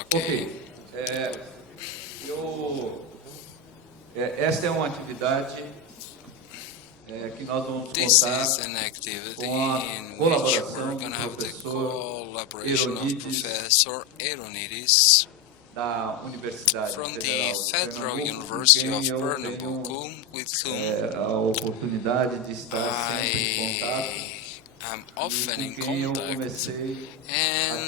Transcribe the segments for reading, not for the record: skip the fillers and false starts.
Ok. Esta é uma atividade que nós vamos This contar is an activity com a in which colaboração we're do going to have the professor collaboration of Eronides Professor Eronides da Universidade from the Federal de Federal Pernambuco, com University quem of eu Pernambuco, tenho with whom a oportunidade de estar sempre em contato I am e often in com quem eu contact, comecei a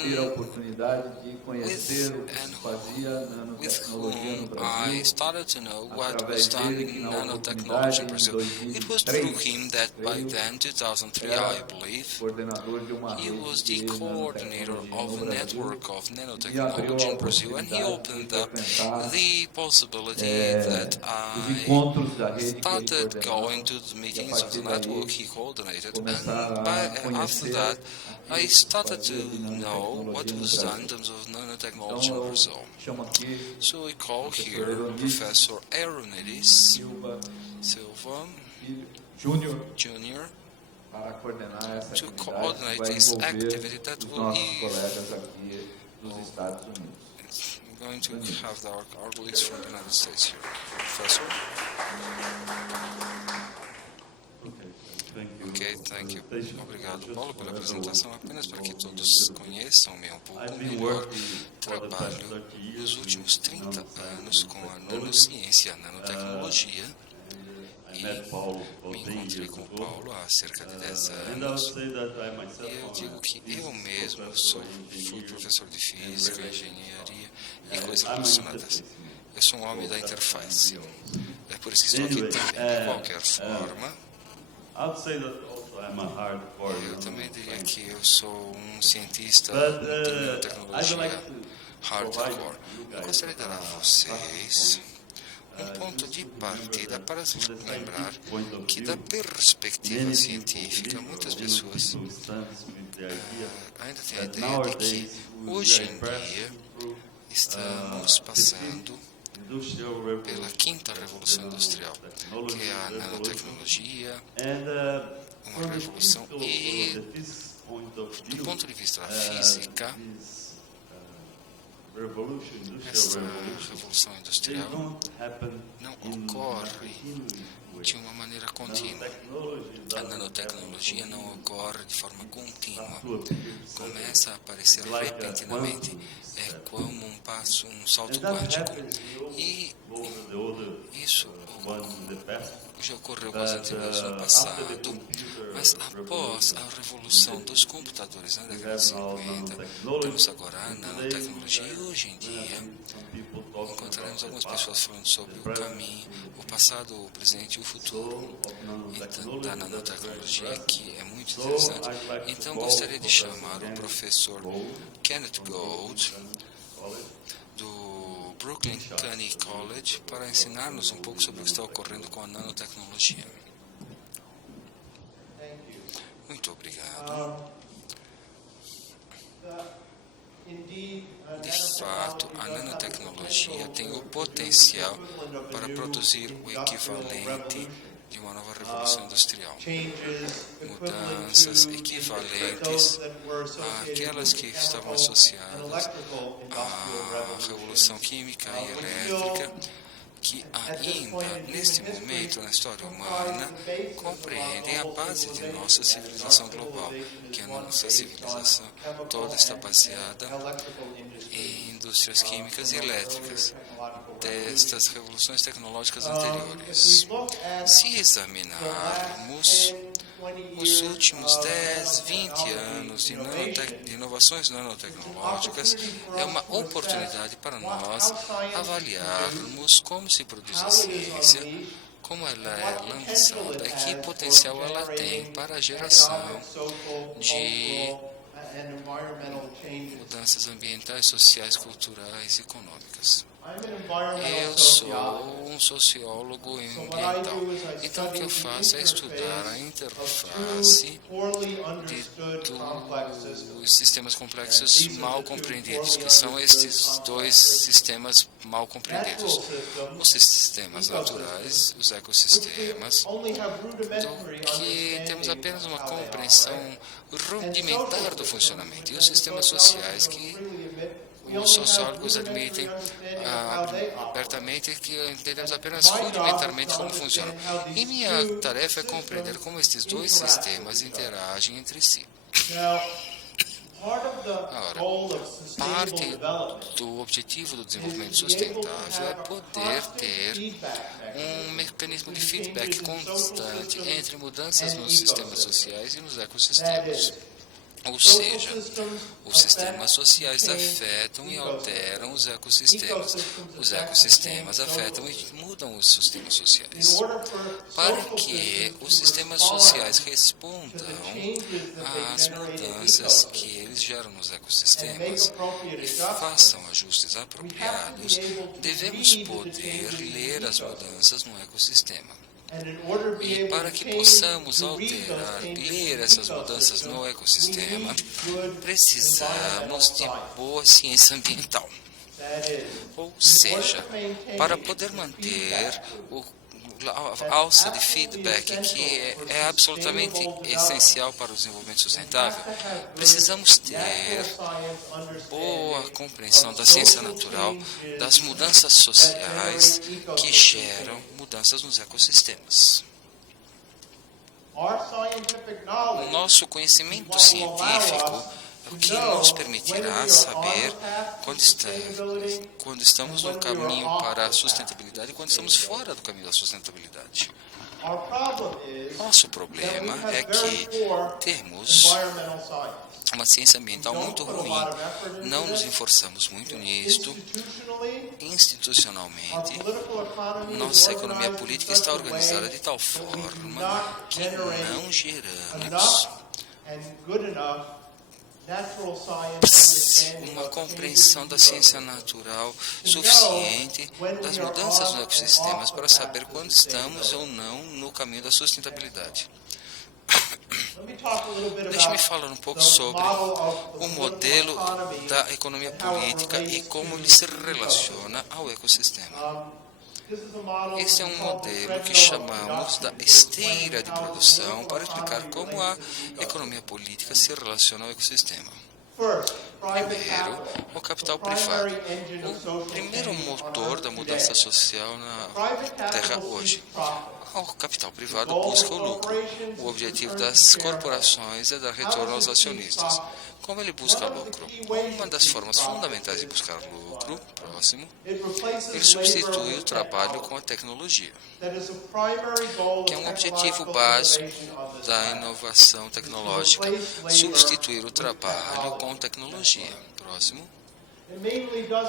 ter a and oportunidade de conhecer o que se fazia with nanotecnologia no whom Brasil, I started to know what através was done dele que in na nanotechnology oportunidade in em Brazil. It was 2003 through him that by then, 2003, I era believe, coordenador de uma he rede was the de coordinator nanotecnologia of no a Brasil network of e abriu nanotechnology a in Brazil, and he oportunidade de opened up frequentar the possibility that os I encontros da rede que ele started going coordenava to the e a meetings of the partir network daí he coordinated, começar and a after conhecer that I aquilo que se started to fazia de know what nanotecnologia no was done in Brasil. terms of nanotechnology Então in eu Brazil. chamo aqui So we call Professor here Eronides Professor Eronides Silva Filho Júnior Jr. para coordenar essa to atividade que coordinate vai this envolver activity that os will nossos colegas aqui dos Estados Unidos. We're going to have our colleagues from the United States here. Professor? Ok, thank you. Obrigado, Paulo, pela apresentação. Apenas para que todos conheçam um pouco melhor, trabalho nos últimos 30 anos com a nanociência, a nanotecnologia, e me encontrei com o Paulo há cerca de 10 anos. E eu digo que eu mesmo fui professor de física, engenharia e coisas relacionadas. Eu sou um homem da interface. É por isso que estou aqui também. De qualquer forma, eu também diria que eu sou um cientista de nanotecnologia hardcore. Eu gostaria de dar a vocês um ponto de partida para se lembrar que, da perspectiva científica, muitas pessoas ainda têm a ideia de que hoje em dia estamos passando pela quinta revolução industrial, que é a nanotecnologia, uma revolução, e do ponto de vista da física, esta revolução industrial não ocorre de uma maneira contínua. A nanotecnologia não ocorre de forma contínua. Começa a aparecer repentinamente. É como um salto quântico. E isso já ocorreu bastante vezes no passado, mas após a revolução dos computadores na década de 50, temos agora a nanotecnologia e hoje em dia encontraremos algumas pessoas falando sobre o caminho, o passado, o presente e o futuro da nanotecnologia, que é muito interessante. Então gostaria de chamar o professor Kenneth Gold, do Brooklyn County College, para ensinar-nos um pouco sobre o que está ocorrendo com a nanotecnologia. Muito obrigado. De fato, a nanotecnologia tem o potencial para produzir o equivalente de uma nova revolução industrial. Mudanças equivalentes àquelas que estavam associadas à revolução química e elétrica, que ainda, neste momento na história humana, compreendem a base de nossa civilização global, que a nossa civilização toda está baseada em indústrias químicas e elétricas destas revoluções tecnológicas anteriores. Se examinarmos os últimos 10, 20 anos de inovações nanotecnológicas, é uma oportunidade para nós avaliarmos como se produz a ciência, como ela é lançada e que potencial ela tem para a geração de mudanças ambientais, sociais, culturais e econômicas. Eu sou um sociólogo ambiental, então o que eu faço é estudar a interface dos sistemas complexos mal compreendidos, que são estes dois sistemas mal compreendidos. Os sistemas naturais, os ecossistemas, do que temos apenas uma compreensão rudimentar do funcionamento, e os sistemas sociais, que Os sociólogos admitem abertamente que entendemos apenas rudimentarmente como funcionam. E minha tarefa é compreender como estes dois sistemas interagem entre si. Agora, parte do objetivo do desenvolvimento sustentável é poder ter um mecanismo de feedback constante entre mudanças nos sistemas sociais e nos ecossistemas. Ou seja, os sistemas sociais afetam e alteram os ecossistemas afetam e mudam os sistemas sociais. Para que os sistemas sociais respondam às mudanças que eles geram nos ecossistemas e façam ajustes apropriados, devemos poder ler as mudanças no ecossistema. E para que possamos ler essas mudanças no ecossistema, precisamos de boa ciência ambiental. Ou seja, para poder manter a alça de feedback, que é absolutamente essencial para o desenvolvimento sustentável, precisamos ter boa compreensão da ciência natural, das mudanças sociais que geram mudanças nos ecossistemas. O nosso conhecimento científico é o que nos permitirá saber quando estamos no caminho para a sustentabilidade e quando estamos fora do caminho da sustentabilidade. Nosso problema é que temos uma ciência ambiental muito ruim. Não nos esforçamos muito nisto. Institucionalmente, nossa economia política está organizada de tal forma que não geramos uma compreensão da ciência natural suficiente das mudanças nos ecossistemas para saber quando estamos ou não no caminho da sustentabilidade. Deixe-me falar um pouco sobre o modelo da economia política e como ele se relaciona ao ecossistema. Esse é um modelo que chamamos da esteira de produção para explicar como a economia política se relaciona ao ecossistema. Primeiro, o capital privado, o primeiro motor da mudança social na Terra hoje. O capital privado busca o lucro. O objetivo das corporações é dar retorno aos acionistas. Como ele busca lucro? Uma das formas fundamentais de buscar lucro, ele substitui o trabalho com a tecnologia, que é um objetivo básico da inovação tecnológica, substituir o trabalho com tecnologia.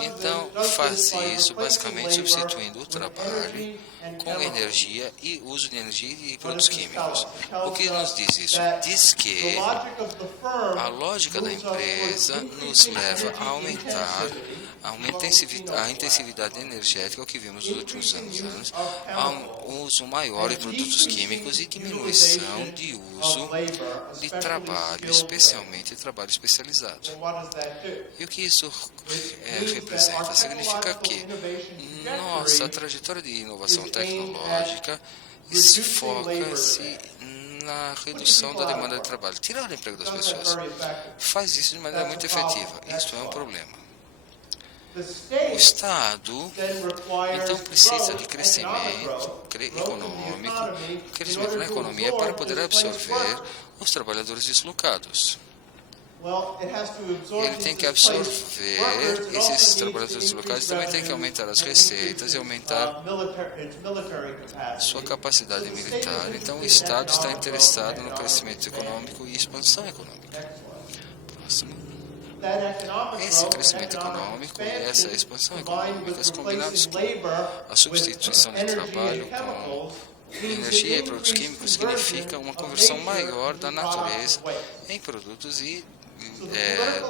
Então, faz isso basicamente substituindo o trabalho com energia e uso de energia e produtos químicos. O que nos diz isso? Diz que a lógica da empresa nos leva a aumentar a intensividade energética, o que vimos nos últimos anos, a um uso maior de produtos químicos e diminuição de uso de trabalho, especialmente trabalho especializado. E o que isso representa? Significa que nossa trajetória de inovação tecnológica foca-se na redução da demanda de trabalho, tirar o emprego das pessoas. Faz isso de maneira muito efetiva. Isso é um problema. O Estado, então, precisa de crescimento na economia para poder absorver os trabalhadores deslocados. Ele tem que absorver esses trabalhadores deslocados, também tem que aumentar as receitas e aumentar sua capacidade militar. Então, o Estado está interessado no crescimento econômico e expansão econômica. Esse crescimento econômico e essa expansão econômica, combinados com a substituição de trabalho com energia e produtos químicos, significa uma conversão maior da natureza em produtos e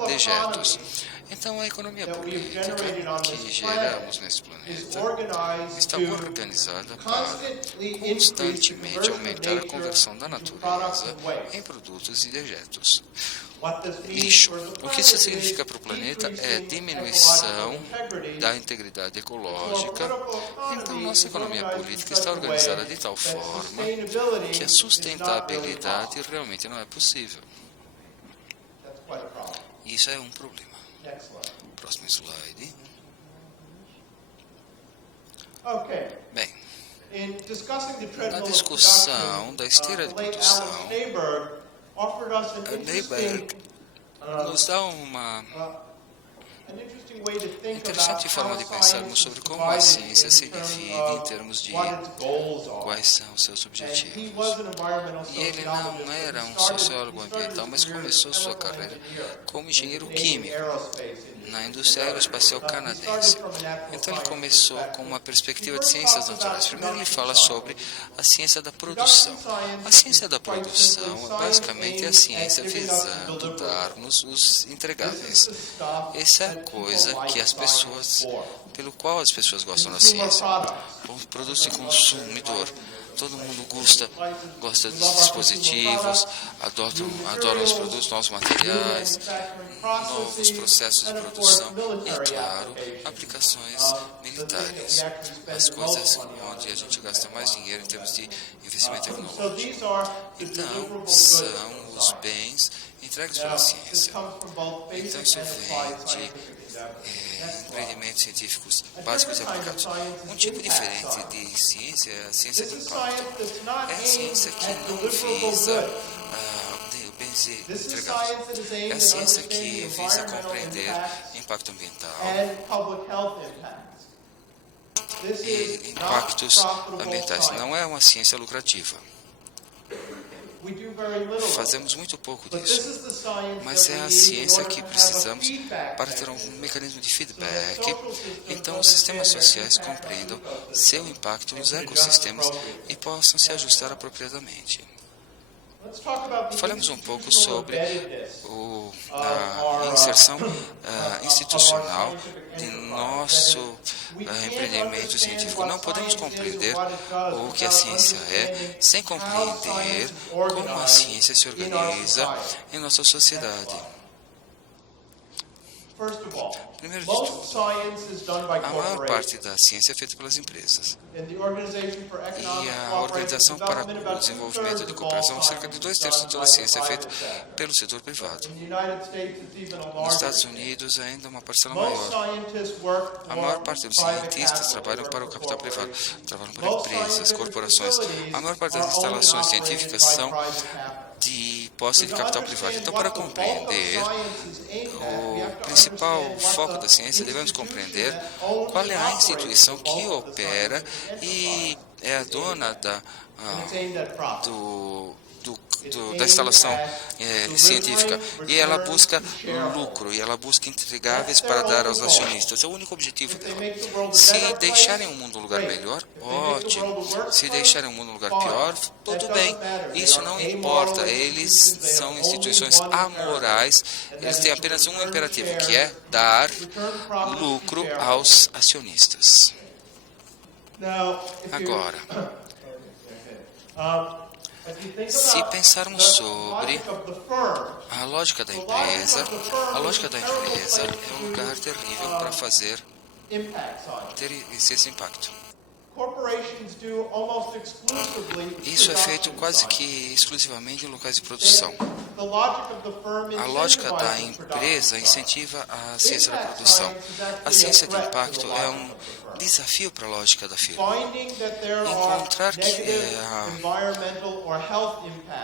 dejetos. Então, a economia política que geramos nesse planeta está organizada para constantemente aumentar a conversão da natureza em produtos e dejetos. Lixo. O que isso significa para o planeta é diminuição da integridade ecológica. Então, nossa economia política está organizada de tal forma que a sustentabilidade realmente não é possível. Isso é um problema. Próximo slide. Bem, na discussão da esteira de produção, Neyberg nos dá uma interessante forma de pensarmos sobre como a ciência se divide em termos de quais são os seus objetivos. E ele não era um sociólogo ambiental, mas começou sua carreira como engenheiro químico na indústria aeroespacial canadense. Então ele começou com uma perspectiva de ciências naturais. Primeiro ele fala sobre a ciência da produção. A ciência da produção basicamente é a ciência visando dar-nos os entregáveis. Essa é a coisa que as pessoas, pelo qual as pessoas gostam da ciência. O produto de consumidor. Todo mundo gosta dos dispositivos, adoram os produtos, novos materiais, novos processos de produção e, claro, aplicações militares. As coisas onde a gente gasta mais dinheiro em termos de investimento tecnológico. Então, são os bens entregues pela ciência. Então, isso vem de empreendimentos científicos básicos e aplicados. Um tipo diferente de ciência é a ciência de impacto. É a ciência que não visa bens entregáveis. É a ciência que visa compreender impacto ambiental e impactos ambientais. Não é uma ciência lucrativa. Fazemos muito pouco disso, mas é a ciência que precisamos para ter um mecanismo de feedback. Então, os sistemas sociais compreendam seu impacto nos ecossistemas e possam se ajustar apropriadamente. Falemos um pouco sobre a inserção institucional de nosso empreendimento científico. Não podemos compreender o que a ciência é sem compreender como a ciência se organiza em nossa sociedade. Primeiro de tudo, a maior parte da ciência é feita pelas empresas. E a Organização para o Desenvolvimento de Cooperação, cerca de 2/3 de toda a ciência é feita pelo setor privado. Nos Estados Unidos, ainda uma parcela maior. A maior parte dos cientistas trabalham para o capital privado, trabalham para empresas, corporações. A maior parte das instalações científicas são de posse de capital privado. Então, para compreender o principal foco da ciência, devemos compreender qual é a instituição que opera e é a dona da instalação científica, e ela busca lucro, e ela busca entregáveis para dar aos acionistas. É o único objetivo dela. Se deixarem o mundo um lugar melhor, ótimo. Se deixarem o mundo um lugar pior, tudo bem. Isso não importa. Eles são instituições amorais. Eles têm apenas um imperativo, que é dar lucro aos acionistas. Agora, se pensarmos sobre a lógica da empresa é um lugar terrível para ter esse impacto. Isso é feito quase que exclusivamente em locais de produção. A lógica da empresa incentiva a ciência da produção. A ciência de impacto é um desafio para a lógica da firma. Encontrar que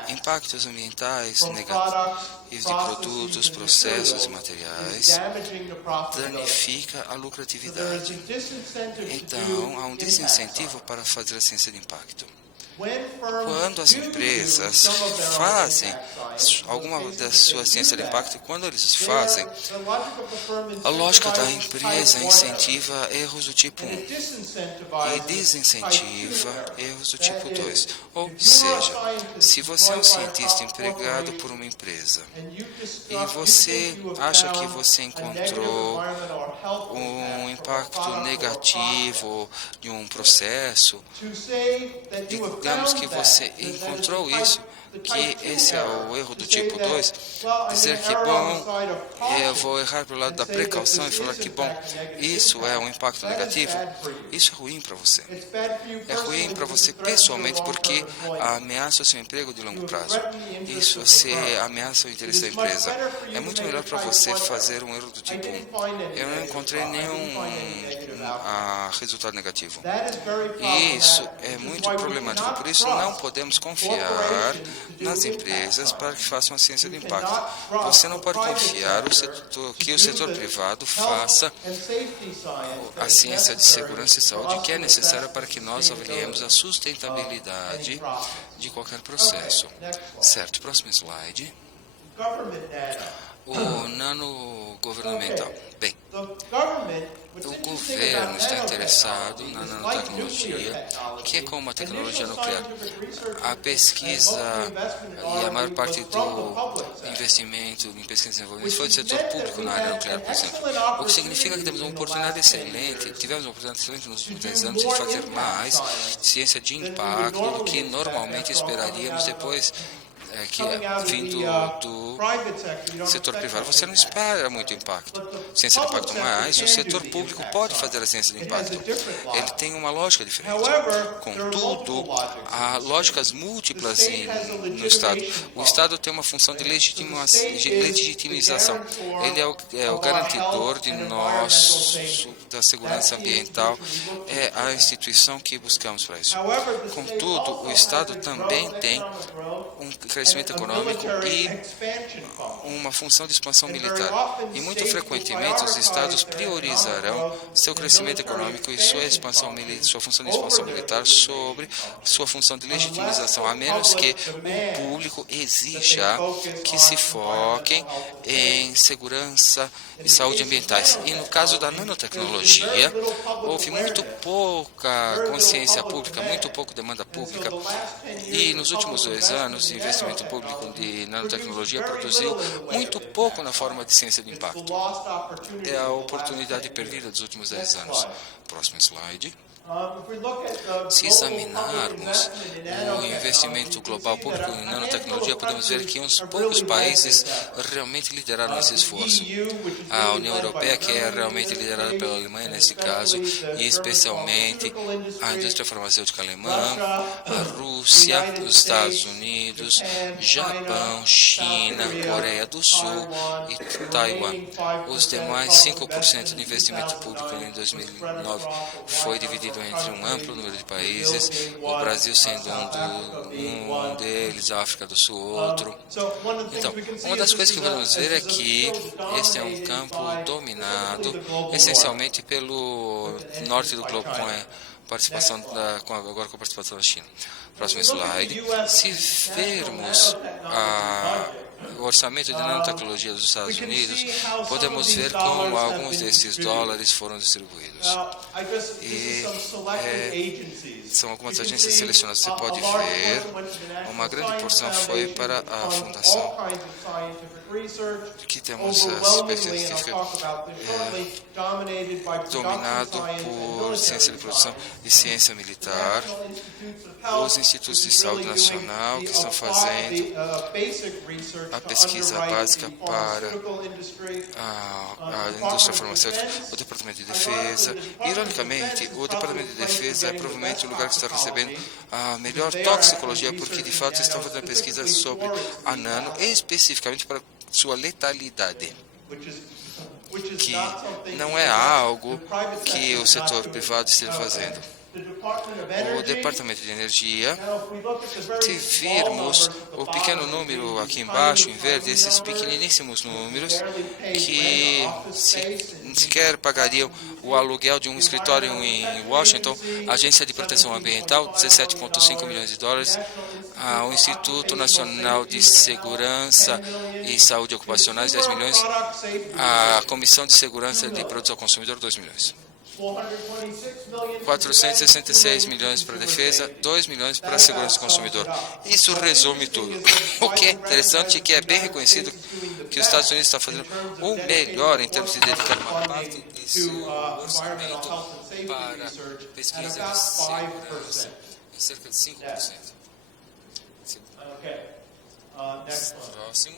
impactos ambientais negativos de produtos, processos e materiais danifica a lucratividade. Então, há um desincentivo para fazer a ciência de impacto. Quando as empresas fazem alguma da sua ciência de impacto, quando eles fazem, a lógica da empresa incentiva erros do tipo 1 e desincentiva erros do tipo 2. Ou seja, se você é um cientista empregado por uma empresa e você acha que você encontrou um impacto negativo de um processo, digamos que você encontrou isso, que esse é o erro do tipo 2, dizer que, bom, eu vou errar pelo lado da precaução e falar que, bom, isso é um impacto negativo, isso é ruim para você. É ruim para você pessoalmente porque ameaça o seu emprego de longo prazo. Isso você ameaça o interesse da empresa. É muito melhor para você fazer um erro do tipo 1. Eu não encontrei nenhum resultado negativo. E isso é muito problemático. Por isso, não podemos confiar nas empresas para que façam a ciência do impacto. Você não pode confiar que o setor privado faça a ciência de segurança e saúde que é necessária para que nós avaliemos a sustentabilidade de qualquer processo. Certo, próximo slide. O nano-governamental. Bem, o governo está interessado na nanotecnologia, que é como uma tecnologia nuclear. A pesquisa e a maior parte do investimento em pesquisa e desenvolvimento foi do setor público na área nuclear, por exemplo. O que significa que temos uma oportunidade excelente, tivemos uma oportunidade excelente nos últimos 10 anos de fazer mais ciência de impacto do que normalmente esperaríamos depois que é vindo do setor privado. Você não espera muito impacto, ciência de impacto, mas o setor público pode fazer a ciência de impacto. Ele tem uma lógica diferente. Contudo, há lógicas múltiplas no Estado. O Estado tem uma função de legitimização. Ele é o garantidor da segurança ambiental, é a instituição que buscamos para isso. Contudo, o Estado também tem um crescimento econômico e uma função de expansão militar. E muito frequentemente os estados priorizarão seu crescimento econômico e sua função de expansão militar sobre sua função de legitimização, a menos que o público exija que se foquem em segurança e saúde ambientais. E no caso da nanotecnologia, houve muito pouca consciência pública, muito pouca demanda pública, e nos últimos 2 anos, o investimento público de nanotecnologia produziu muito pouco na forma de ciência de impacto. É a oportunidade perdida dos últimos 10 anos. Próximo slide. Se examinarmos o investimento global público em nanotecnologia, podemos ver que uns poucos países realmente lideraram esse esforço. A União Europeia, que é realmente liderada pela Alemanha nesse caso, e especialmente a indústria farmacêutica alemã, a Rússia, os Estados Unidos, Japão, China, Coreia do Sul e Taiwan. Os demais 5% do investimento público em 2009 foi dividido entre um amplo número de países, o Brasil sendo um deles, a África do Sul outro. Então, uma das coisas que podemos ver é que este é um campo dominado essencialmente pelo norte do globo, com a participação agora com a participação da China. Próximo slide. Se vermos o orçamento de nanotecnologia dos Estados Unidos, podemos ver como alguns desses dólares foram distribuídos. E são algumas agências selecionadas. Você pode ver, uma grande porção foi para a fundação, que temos as pesquisas dominado por ciência de produção e ciência militar, os institutos de saúde nacional que estão fazendo a pesquisa básica para a indústria farmacêutica, o Departamento de Defesa. Ironicamente, o Departamento de Defesa é provavelmente o lugar que está recebendo a melhor toxicologia, porque de fato estão fazendo pesquisa sobre a nano, especificamente para sua letalidade, que não é algo que o setor privado esteja fazendo. O Departamento de Energia, se virmos o pequeno número aqui embaixo, em verde, esses pequeniníssimos números que sequer pagariam o aluguel de um escritório em Washington, a Agência de Proteção Ambiental, 17,5 milhões de dólares, o Instituto Nacional de Segurança e Saúde Ocupacionais, 10 milhões, a Comissão de Segurança de Produtos ao Consumidor, 2 milhões. 466 milhões para a defesa, 2 milhões para a segurança do consumidor. Isso resume tudo. O que é interessante é que é bem reconhecido que os Estados Unidos estão fazendo o melhor em termos de dedicar uma parte de seu orçamento para pesquisa de segurança e cerca de 5%. Okay. Next one. Próximo,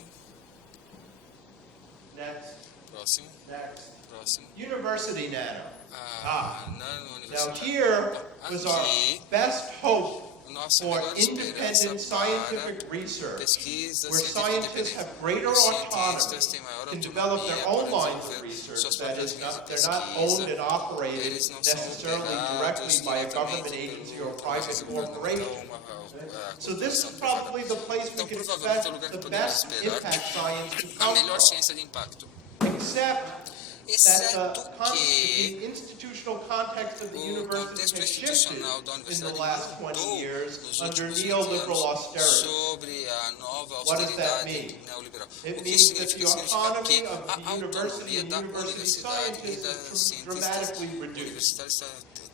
Next. próximo, Next. próximo. University Nano. A Now nanouniversidade. here was our Aqui, best hope nossa for melhor esperança independent scientific para research, pesquisa where científica scientists independente. have greater Os autonomy, cientistas têm maior can develop autonomia their own para lines of desenvolver research, suas that próprias is, linhas de they're not owned pesquisa. and operated Eles não são necessarily operados directly by a government diretamente agency or por private corporation. So this is corporação probably privada. the place we Então, can provavelmente, é o lugar expect que the podemos best esperar impact science to a come melhor from, ciência de impacto. except that Exceto the que institutional context of the o university contexto has shifted institucional da in the universidade last 20 mudou years nos under últimos 20 neoliberal anos austerity. sobre a nova What does that austeridade mean? neoliberal. It O que means isso that significa? the Significa autonomy que of a the university autonomia and da university universidade e scientists das is cientistas dramatically reduced. universitários está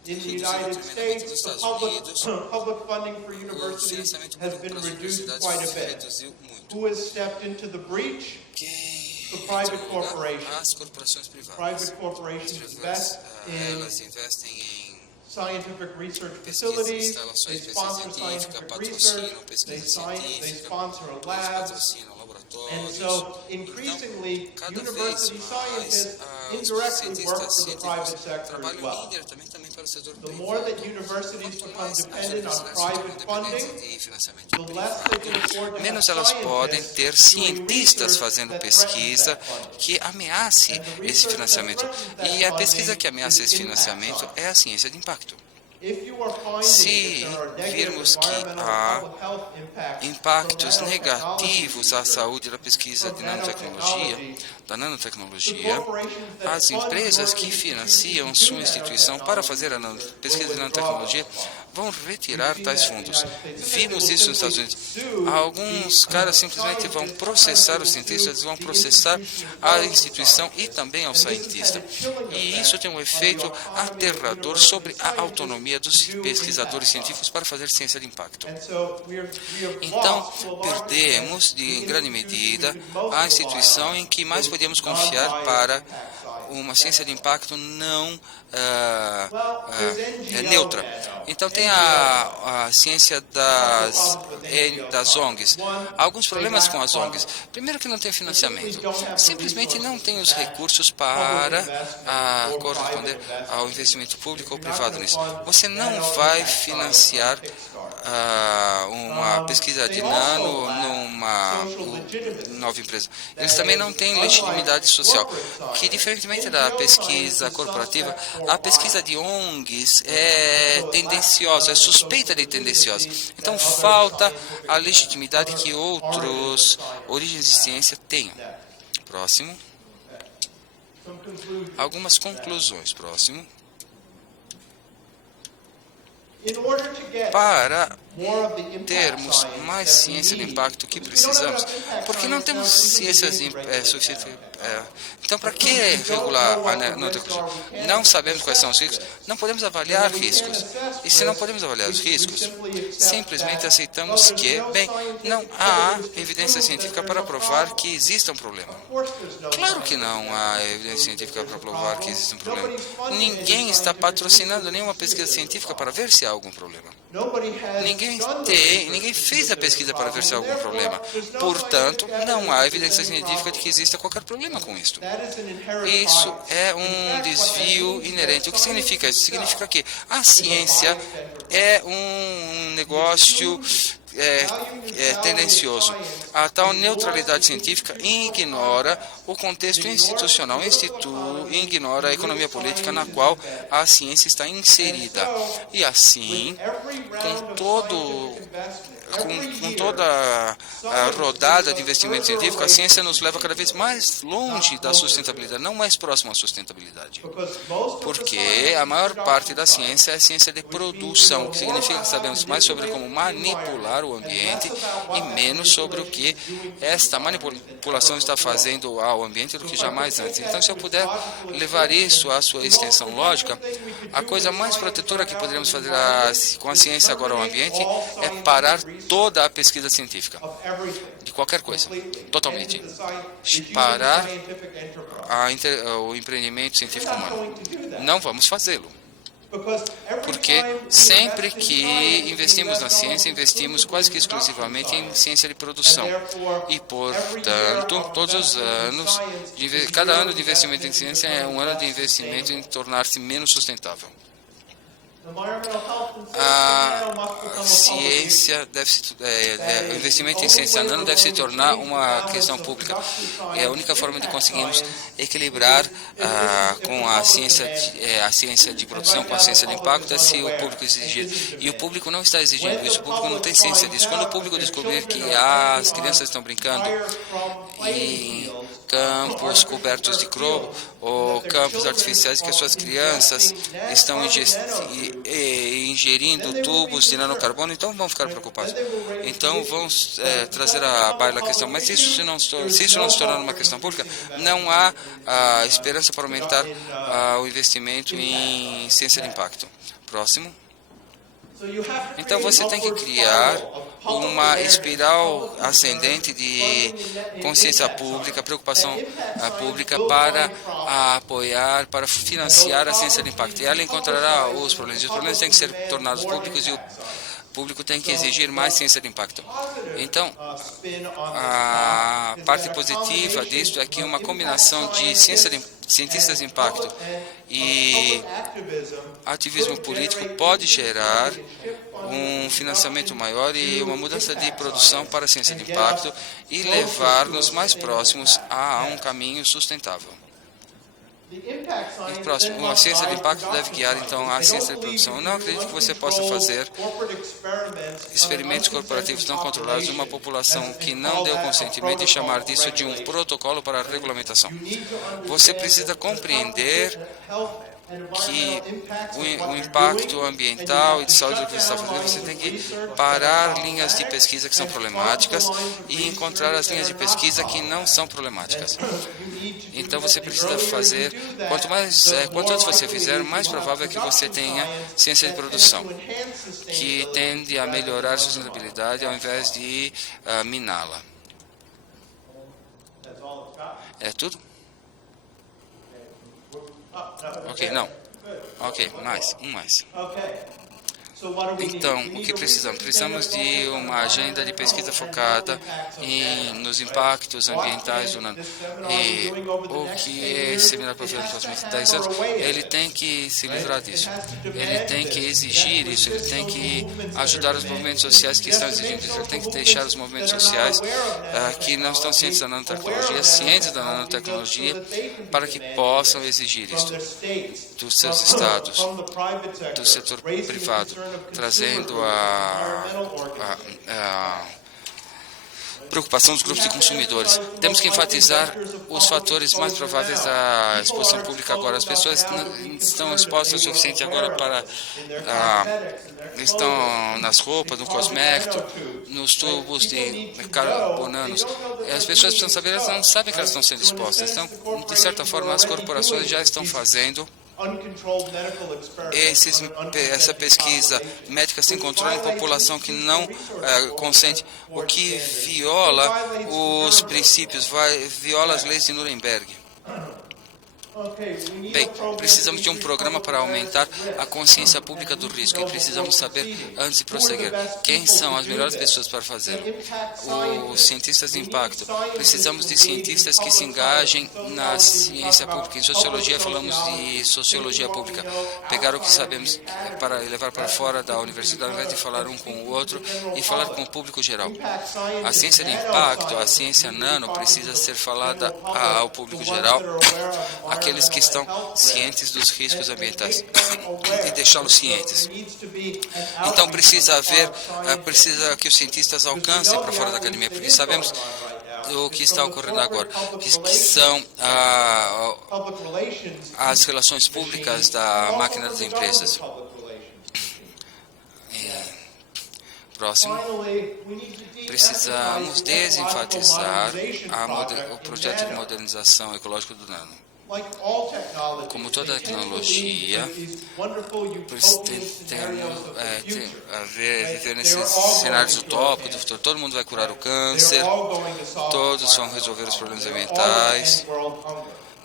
In the reduzido United tremendamente. Nos States, the Estados public, Unidos, public funding for o universities financiamento has público been para as reduced universidades quite a se bit. reduziu muito. Who has stepped into the breach? Quem The private entrou no lugar? corporations. As corporações privadas. Private corporations invest Elas in investem em scientific research pesquisas, facilities, instalações they de pesquisa sponsor científica, scientific research, patrocinam they pesquisa científica, sponsor eles labs, patrocinam and laboratórios. so increasingly Cada vez university mais scientists os indirectly work cientistas for the private científicos sector as trabalham well. indiretamente também para o setor The more privado. that universities Quanto become mais as dependent on universidades ficam private dependentes funding, de financiamento the less they can privado, afford to have menos elas podem scientists ter doing cientistas research fazendo that pesquisa threatens that funding. que ameace And the esse research that financiamento. threatens that E a pesquisa funding que ameaça is esse impact financiamento science. é a ciência de impacto. If you are finding Se that there are negative virmos que environmental há and public health impacts impactos from negativos à nanotechnology saúde da pesquisa de nanotecnologia, da nanotecnologia, the corporations that as fund empresas your que institution financiam to sua do instituição para fazer a pesquisa de nanotecnologia vão retirar tais fundos. Vimos isso nos Estados Unidos. Alguns caras simplesmente vão processar os cientistas, vão processar a instituição e também ao cientista. E isso tem um efeito aterrador sobre a autonomia dos pesquisadores científicos para fazer ciência de impacto. Então, perdemos, em grande medida, a instituição em que mais podíamos confiar para uma ciência de impacto não neutra. Então, tem a ciência das ONGs. Há alguns problemas com as ONGs. Primeiro que não tem financiamento. Simplesmente não tem os recursos para corresponder ao investimento público ou privado nisso. Você não vai financiar uma pesquisa de nano numa nova empresa. Eles também não têm legitimidade social, que diferentemente da pesquisa corporativa, a pesquisa de ONGs é tendenciosa, é suspeita de tendenciosa. Então falta a legitimidade que outros origens de ciência tenham. Próximo. Algumas conclusões. Próximo. Para termos mais ciência de impacto que precisamos, porque não temos ciências suficientes. Então, para que regular a nanotecnologia? Não sabemos quais são os riscos, não podemos avaliar riscos. E se não podemos avaliar os riscos, simplesmente aceitamos que, bem, não há evidência científica para provar que exista um problema. Claro que não há evidência científica para provar que existe um problema. Ninguém está patrocinando nenhuma pesquisa científica para ver se há algum problema. Ninguém fez a pesquisa para ver se há algum problema. Portanto, não há evidência científica de que exista qualquer problema com isto. Isso é um desvio inerente. O que significa isso? Significa que a ciência é um negócio tendencioso. A tal neutralidade científica ignora o contexto institucional, ignora a economia política na qual a ciência está inserida. E assim, com toda a rodada de investimento científico, a ciência nos leva cada vez mais longe da sustentabilidade, não mais próximo à sustentabilidade. Porque a maior parte da ciência é ciência de produção, o que significa que sabemos mais sobre como manipular o ambiente e menos sobre o que esta manipulação está fazendo ao ambiente do que jamais antes. Então, se eu puder levar isso à sua extensão lógica, a coisa mais protetora que poderíamos fazer com a ciência agora ao ambiente é parar toda a pesquisa científica, de qualquer coisa, totalmente. Parar o empreendimento científico humano. Não vamos fazê-lo. Porque sempre que investimos na ciência, investimos quase que exclusivamente em ciência de produção. E, portanto, todos os anos, cada ano de investimento em ciência é um ano de investimento em tornar-se menos sustentável. A ciência o investimento em ciência nano deve se tornar uma questão pública. É a única forma de conseguirmos equilibrar com a ciência de produção com a ciência de impacto é se o público exigir. E o público não está exigindo isso, o público não tem ciência disso. Quando o público descobrir que as crianças estão brincando em campos cobertos de cromo ou campos artificiais que as suas crianças estão ingerindo tubos de nanocarbono, então vão ficar preocupados. Então vão trazer à baila a questão. Mas se isso não se tornar uma questão pública, não há esperança para aumentar o investimento em ciência de impacto. Próximo. Então você tem que criar uma espiral ascendente de consciência pública, preocupação pública para apoiar, para financiar a ciência de impacto. E ela encontrará os problemas. E os problemas têm que ser tornados públicos e o público tem que exigir mais ciência de impacto. Então, a parte positiva disso é que uma combinação de cientistas de impacto e ativismo político pode gerar um financiamento maior e uma mudança de produção para a ciência de impacto e levar-nos mais próximos a um caminho sustentável. E próximo, a ciência de impacto deve guiar então a ciência de produção. Eu não acredito que você possa fazer experimentos corporativos não controlados de uma população que não deu consentimento e chamar disso de um protocolo para a regulamentação. Você precisa compreender que o impacto ambiental e de saúde do que você está fazendo, você tem que parar linhas de pesquisa que são problemáticas e encontrar as linhas de pesquisa que não são problemáticas. Então você precisa fazer, quanto antes você fizer, mais provável é que você tenha ciência de produção, que tende a melhorar a sustentabilidade ao invés de miná-la. É tudo? Ok, não. Ok, mais. Então, o que precisamos? Precisamos de uma agenda de pesquisa focada nos impactos ambientais do nano. E o que é similar para o nos próximos 10 anos, ele tem que se livrar disso. Ele tem que exigir isso, ele tem que ajudar os movimentos sociais que estão exigindo isso. Ele tem que deixar os movimentos sociais que não estão cientes da nanotecnologia, cientes da nanotecnologia, para que possam exigir isso dos seus estados, do setor privado, trazendo a preocupação dos grupos de consumidores. Temos que enfatizar os fatores mais prováveis da exposição pública agora. As pessoas não estão expostas o suficiente agora para... estão nas roupas, no cosmético, nos tubos de carbonanos. As pessoas precisam saber, elas não sabem que elas estão sendo expostas. Então, de certa forma, as corporações já estão fazendo essa pesquisa médica sem controle em população que não consente, o que viola os princípios, viola as leis de Nuremberg. Bem, precisamos de um programa para aumentar a consciência pública do risco e precisamos saber, antes de prosseguir, quem são as melhores pessoas para fazer. Os cientistas de impacto. Precisamos de cientistas que se engajem na ciência pública. Em sociologia, falamos de sociologia pública. Pegar o que sabemos para levar para fora da universidade, ao invés de falar um com o outro e falar com o público geral. A ciência de impacto, a ciência nano, precisa ser falada ao público geral, aqueles que estão cientes dos riscos ambientais e deixá-los cientes. Então precisa que os cientistas alcancem para fora da academia, porque sabemos o que está ocorrendo agora, que são as relações públicas da máquina das empresas. Próximo. Precisamos desenfatizar o projeto de modernização ecológica do nano. Como toda tecnologia, viver nesses cenários utópicos do futuro. Todo mundo vai curar o câncer, todos vão resolver os problemas ambientais,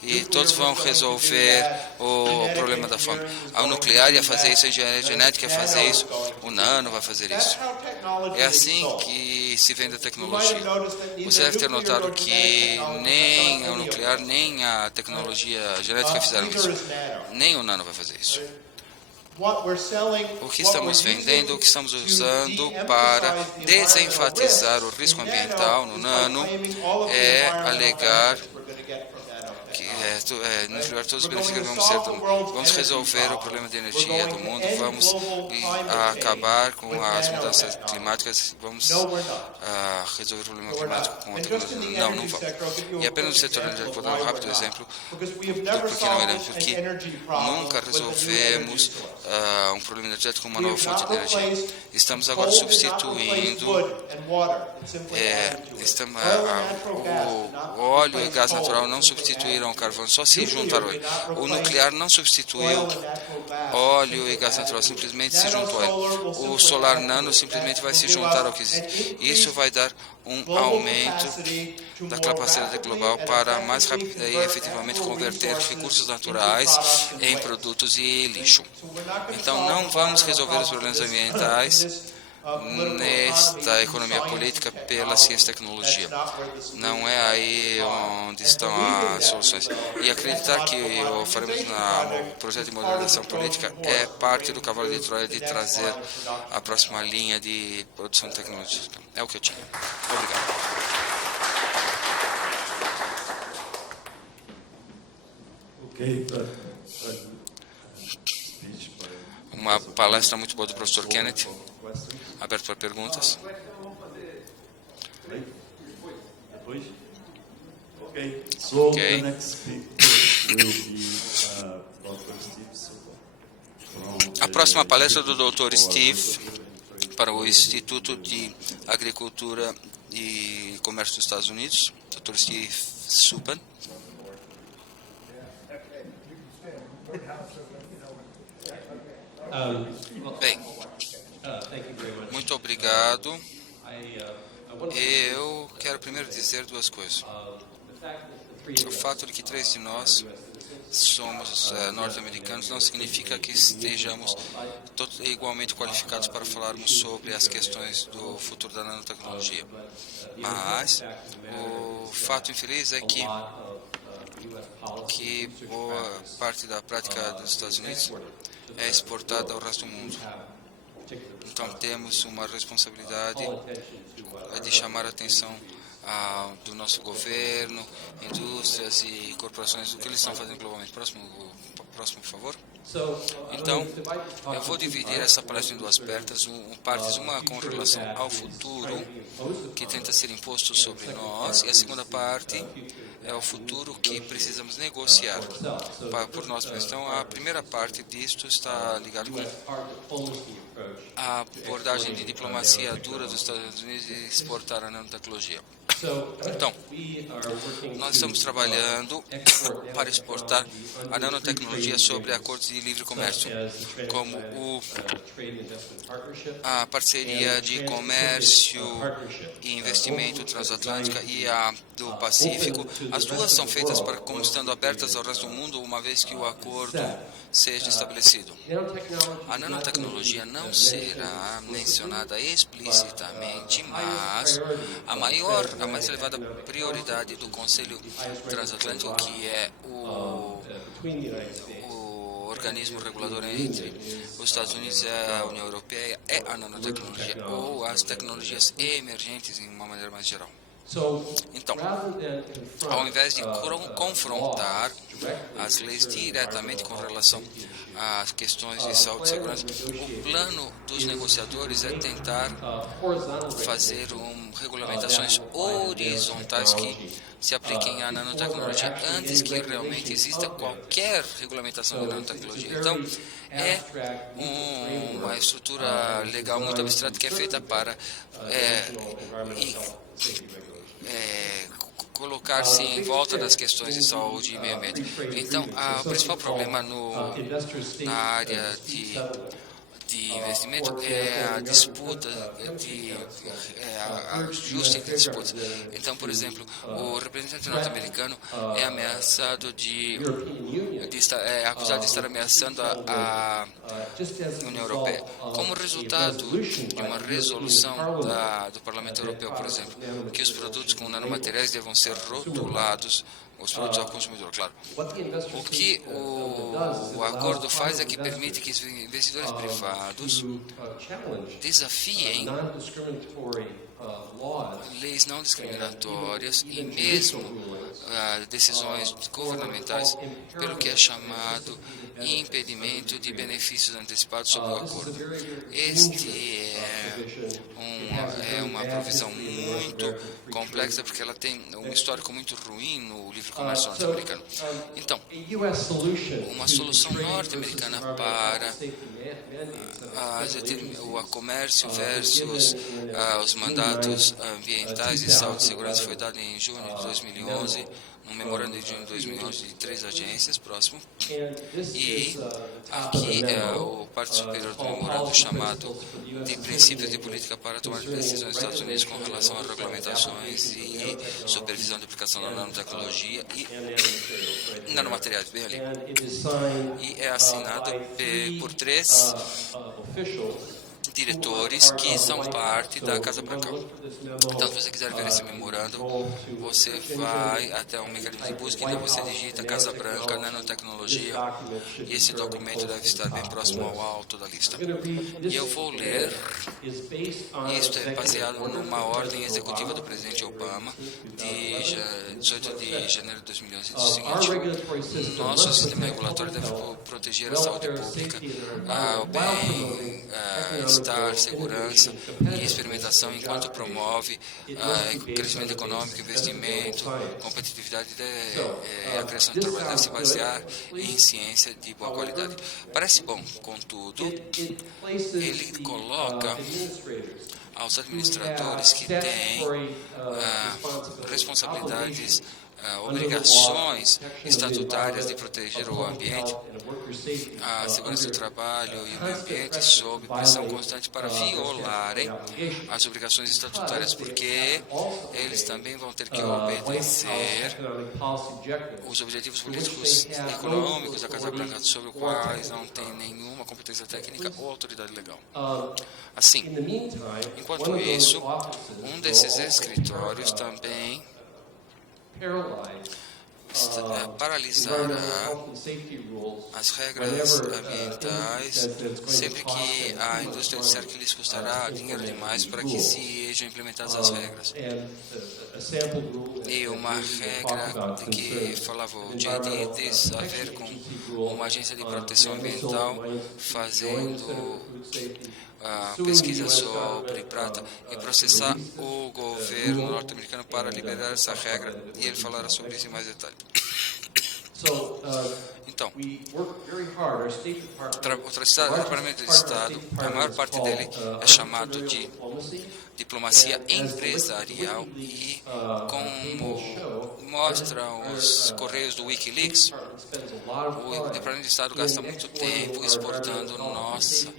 e todos vão resolver o problema da fome. O nuclear ia fazer isso, a engenharia genética ia fazer isso, o nano vai fazer isso. É assim que se vende a tecnologia. Você deve ter notado que nem o nuclear, nem a tecnologia genética fizeram isso. Nem o nano vai fazer isso. O que estamos vendendo, o que estamos usando para desenfatizar o risco ambiental no nano é alegar que nuclear todos os benefícios que vamos ter. Vamos resolver o problema de energia do mundo, vamos acabar com as mudanças climáticas, vamos resolver o problema climático com a tecnologia. Não, não vamos. E apenas no setor energético, vou dar um rápido exemplo, porque nunca resolvemos um problema energético com uma nova fonte de energia. Estamos agora substituindo o óleo e gás natural não substituíram o carvão, só se juntaram. O nuclear não substituiu óleo e gás natural, simplesmente se juntou a ele. O solar nano simplesmente vai se juntar ao que existe. Isso vai dar um aumento da capacidade global para mais rápido e efetivamente converter recursos naturais em produtos e lixo. Então não vamos resolver os problemas ambientais nesta economia política pela ciência e tecnologia. Não é aí onde estão as soluções. E acreditar que o faremos no projeto de modernização política é parte do cavalo de Troia de trazer a próxima linha de produção tecnológica. É o que eu tinha. Obrigado. Uma palestra muito boa do professor Kenneth. Aberto para perguntas. Ok. A próxima palestra é do Dr. Steve para o Instituto de Agricultura e Comércio dos Estados Unidos, Dr. Steve Supan. Bem, muito obrigado. Eu quero primeiro dizer duas coisas. O fato de que 3 de nós somos norte-americanos não significa que estejamos igualmente qualificados para falarmos sobre as questões do futuro da nanotecnologia. Mas o fato infeliz é que boa parte da prática dos Estados Unidos é exportada ao resto do mundo. Então temos uma responsabilidade de chamar a atenção do nosso governo, indústrias e corporações, o que eles estão fazendo globalmente. Próximo, por favor. Então, eu vou dividir essa palestra em duas partes, uma com relação ao futuro, que tenta ser imposto sobre nós, e a segunda parte é o futuro que precisamos negociar por nós mesmos. Então, a primeira parte disto está ligada com a abordagem de diplomacia dura dos Estados Unidos de exportar a nanotecnologia. Então, nós estamos trabalhando para exportar a nanotecnologia sobre acordos de livre comércio, como a parceria de comércio e investimento transatlântica e a do Pacífico. As duas são feitas como estando abertas ao resto do mundo, uma vez que o acordo seja estabelecido. A nanotecnologia não será mencionada explicitamente, mas a mais elevada prioridade do Conselho Transatlântico, que é o organismo regulador entre os Estados Unidos e a União Europeia, é a nanotecnologia, ou as tecnologias emergentes em uma maneira mais geral. Então, ao invés de confrontar as leis diretamente com relação às questões de saúde e segurança, o plano dos negociadores é tentar fazer regulamentações horizontais que se apliquem à nanotecnologia antes que realmente exista qualquer regulamentação da nanotecnologia. Então, é uma estrutura legal muito abstrata que é feita para colocar-se em volta das questões de saúde e meio ambiente. Então, o principal problema na área de investimento é a disputa ajuste entre disputas. Então, por exemplo, o representante norte-americano é ameaçado é acusado de estar ameaçando a União Europeia. Como resultado de uma resolução do Parlamento Europeu, por exemplo, que os produtos com nanomateriais devam ser rotulados, os produtos ao consumidor, claro. O que o acordo faz é que permite que os investidores privados desafiem leis não discriminatórias e mesmo decisões governamentais pelo que é chamado impedimento de benefícios antecipados sobre o acordo. Este é uma provisão muito complexa porque ela tem um histórico muito ruim no livre comércio norte-americano. Então, uma solução norte-americana para o comércio versus os mandatos ambientais de saúde e segurança foi dado em junho de 2011, um memorando de junho de 2011 de 3 agências próximo. E aqui o parte superior do memorando chamado de princípios de política para tomar decisões nos Estados Unidos com relação a regulamentações e supervisão de aplicação da nanotecnologia e nanomateriais, bem ali. E é assinado por 3 diretores que são parte da Casa Branca. Então, se você quiser ver esse memorando, você vai até um mecanismo de busca, então você digita Casa Branca, nanotecnologia, e esse documento deve estar bem próximo ao alto da lista. E eu vou ler. Isto é baseado numa ordem executiva do presidente Obama, de 18 de janeiro de 2011, diz o seguinte: nosso sistema regulatório deve proteger a saúde pública, o bem-estar, segurança e experimentação, enquanto promove crescimento econômico, investimento, competitividade e a criação de trabalho. Deve se basear em ciência de boa qualidade. Parece bom, contudo, ele coloca aos administradores que têm responsabilidades, obrigações estatutárias de proteger o ambiente, a segurança do trabalho e o meio ambiente sob pressão constante para violarem as obrigações estatutárias, porque eles também vão ter que obedecer os objetivos políticos e econômicos da Casa Branca, sobre os quais não tem nenhuma competência técnica ou autoridade legal. Assim, enquanto isso, um desses escritórios também paralisará as regras ambientais sempre que a indústria disser que lhes custará dinheiro demais para que sejam implementadas as regras. E uma regra de que falava o JD diz a ver com uma agência de proteção ambiental fazendo pesquisa sobre prata e processar o governo norte-americano para liberar essa regra, e ele falará sobre isso em mais detalhe. Então, o Departamento de Estado, a maior parte dele é chamado de diplomacia empresarial, e como mostram os correios do Wikileaks, o Departamento de Estado gasta muito tempo exportando nossa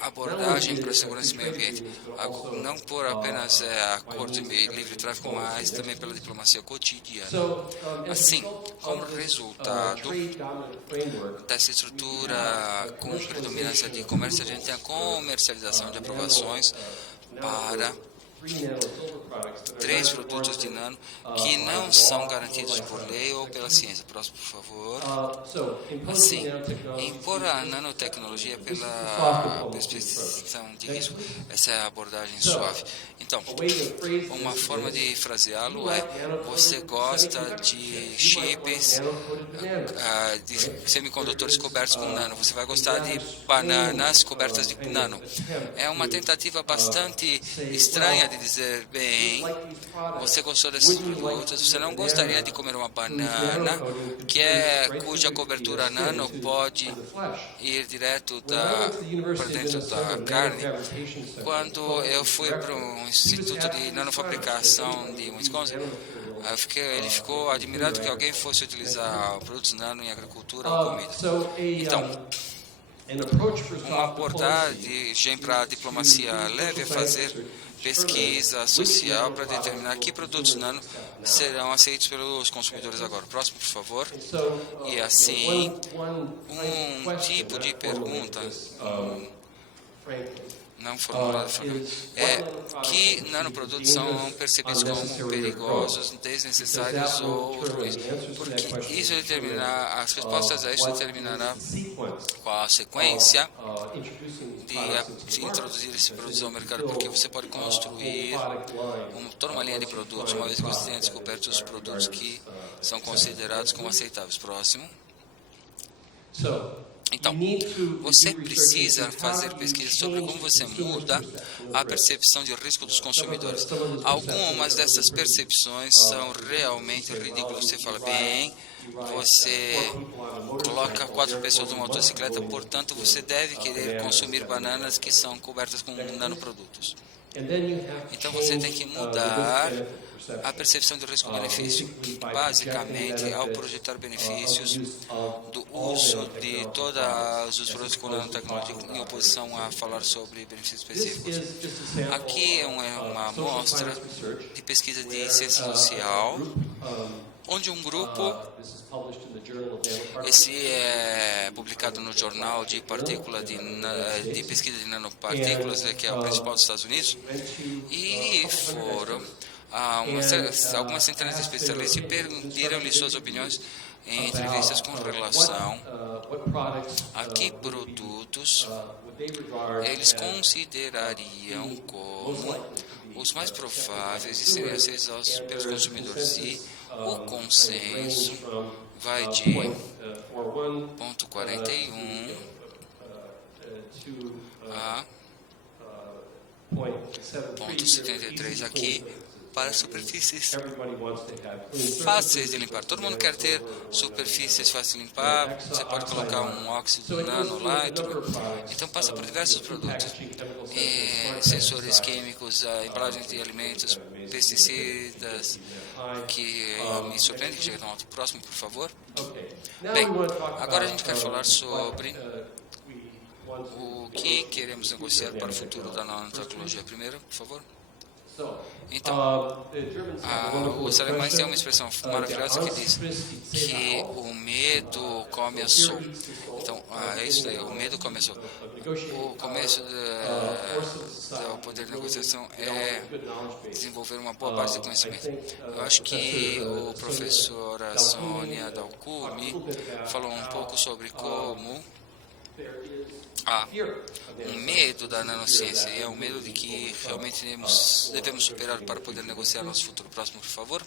abordagem para a segurança e meio ambiente, não por apenas acordos de livre tráfico, mas também pela diplomacia cotidiana. Assim, como resultado dessa estrutura com predominância de comércio, a gente tem a comercialização de aprovações para 3 produtos de nano que não são garantidos por lei ou pela ciência. Próximo, por favor. Assim, impor a nanotecnologia pela percepção de risco. Essa é a abordagem suave. Então, uma forma de fraseá-lo é: você gosta de chips, de semicondutores cobertos com nano, você vai gostar de bananas cobertas de nano. É uma tentativa bastante estranha de dizer, bem, você gostou desses produtos, você não gostaria de comer uma banana cuja cobertura nano pode ir direto para dentro da carne. Quando eu fui para um instituto de nanofabricação de Wisconsin, ele ficou admirado que alguém fosse utilizar produtos nano em agricultura ou comida. Então, Uma abordagem para a diplomacia leve é fazer pesquisa social para determinar que produtos nano serão aceitos pelos consumidores agora. Próximo, por favor. E assim, um tipo de pergunta não formulada é que nanoprodutos são percebidos como perigosos, desnecessários ou ruins. Porque isso determinará, as respostas a isso determinará qual a sequência de introduzir esse produto ao mercado, porque você pode construir toda uma linha de produtos, uma vez que você tenha descoberto os produtos que são considerados como aceitáveis. Próximo. Então, você precisa fazer pesquisa sobre como você muda a percepção de risco dos consumidores. Algumas dessas percepções são realmente ridículas. Você fala, bem, você coloca 4 pessoas numa motocicleta, portanto, você deve querer consumir bananas que são cobertas com nanoprodutos. Então, você tem que mudar a percepção do risco-benefício. Basicamente, ao projetar benefícios do uso de todos os produtos com nanotecnologia em oposição a falar sobre benefícios específicos. Aqui é uma amostra de pesquisa de ciência social, onde um grupo, esse é publicado no jornal de pesquisa de nanopartículas, que é o principal dos Estados Unidos, e foram algumas centenas de especialistas e pediram-lhe suas opiniões em entrevistas com relação a que produtos eles considerariam como os mais prováveis de serem aceitos pelos consumidores. E o consenso vai de ponto 41 a ponto 73 aqui para superfícies fáceis de limpar. Todo mundo quer ter superfícies fáceis de limpar. Você pode colocar um óxido nano lá e tudo. Então passa por diversos produtos, sensores químicos, embalagens de alimentos, pesticidas, que me surpreende que chega tão alto. Próximo, por favor. Bem, agora a gente quer falar sobre o que queremos negociar para o futuro da nanotecnologia. Primeiro, por favor. Então, os alemães têm uma expressão maravilhosa que diz que o medo come a sou. Então, é isso daí, o medo come a sou. O começo do poder de negociação é desenvolver uma boa base de conhecimento. Eu acho que o professor Sônia Dalcumi falou um pouco sobre como há um medo da nanociência, e é um medo de que realmente devemos superar para poder negociar nosso futuro. Próximo, por favor.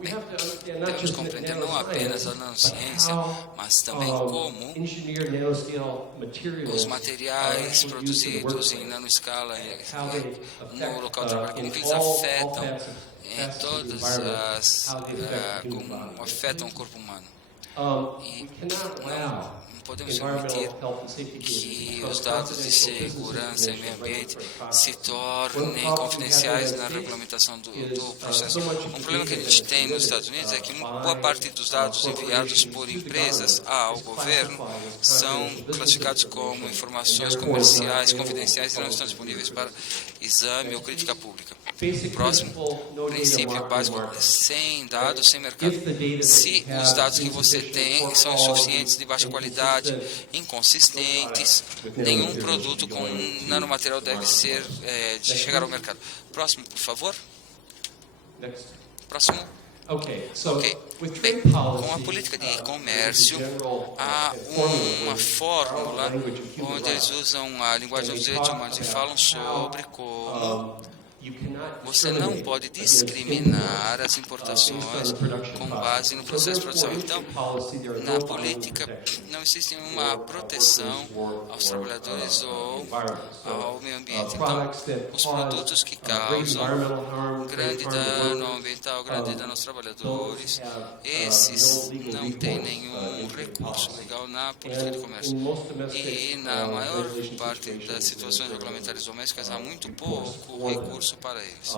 Bem, devemos compreender não apenas a nanociência, mas também como os materiais produzidos em nanoescala no local de trabalho, como que eles afetam em todas como afetam o corpo humano. E não podemos permitir que os dados de segurança e meio ambiente se tornem confidenciais na regulamentação do processo. Um problema que a gente tem nos Estados Unidos é que boa parte dos dados enviados por empresas ao governo são classificados como informações comerciais confidenciais e não estão disponíveis para exame ou crítica pública. Próximo, princípio básico, sem dados, sem mercado. Se os dados que você tem são insuficientes, de baixa qualidade, inconsistentes, nenhum produto com nanomaterial deve chegar ao mercado. Próximo, por favor. Próximo. Ok. Bem, com a política de comércio, há uma fórmula onde eles usam a linguagem dos direitos humanos e falam sobre como você não pode discriminar as importações com base no processo de produção. Então, na política, não existe uma proteção aos trabalhadores ou ao meio ambiente. Então, os produtos que causam grande dano ambiental, grande dano aos trabalhadores, esses não têm nenhum recurso legal na política de comércio. E na maior parte das situações regulamentares domésticas, há muito pouco recurso para eles.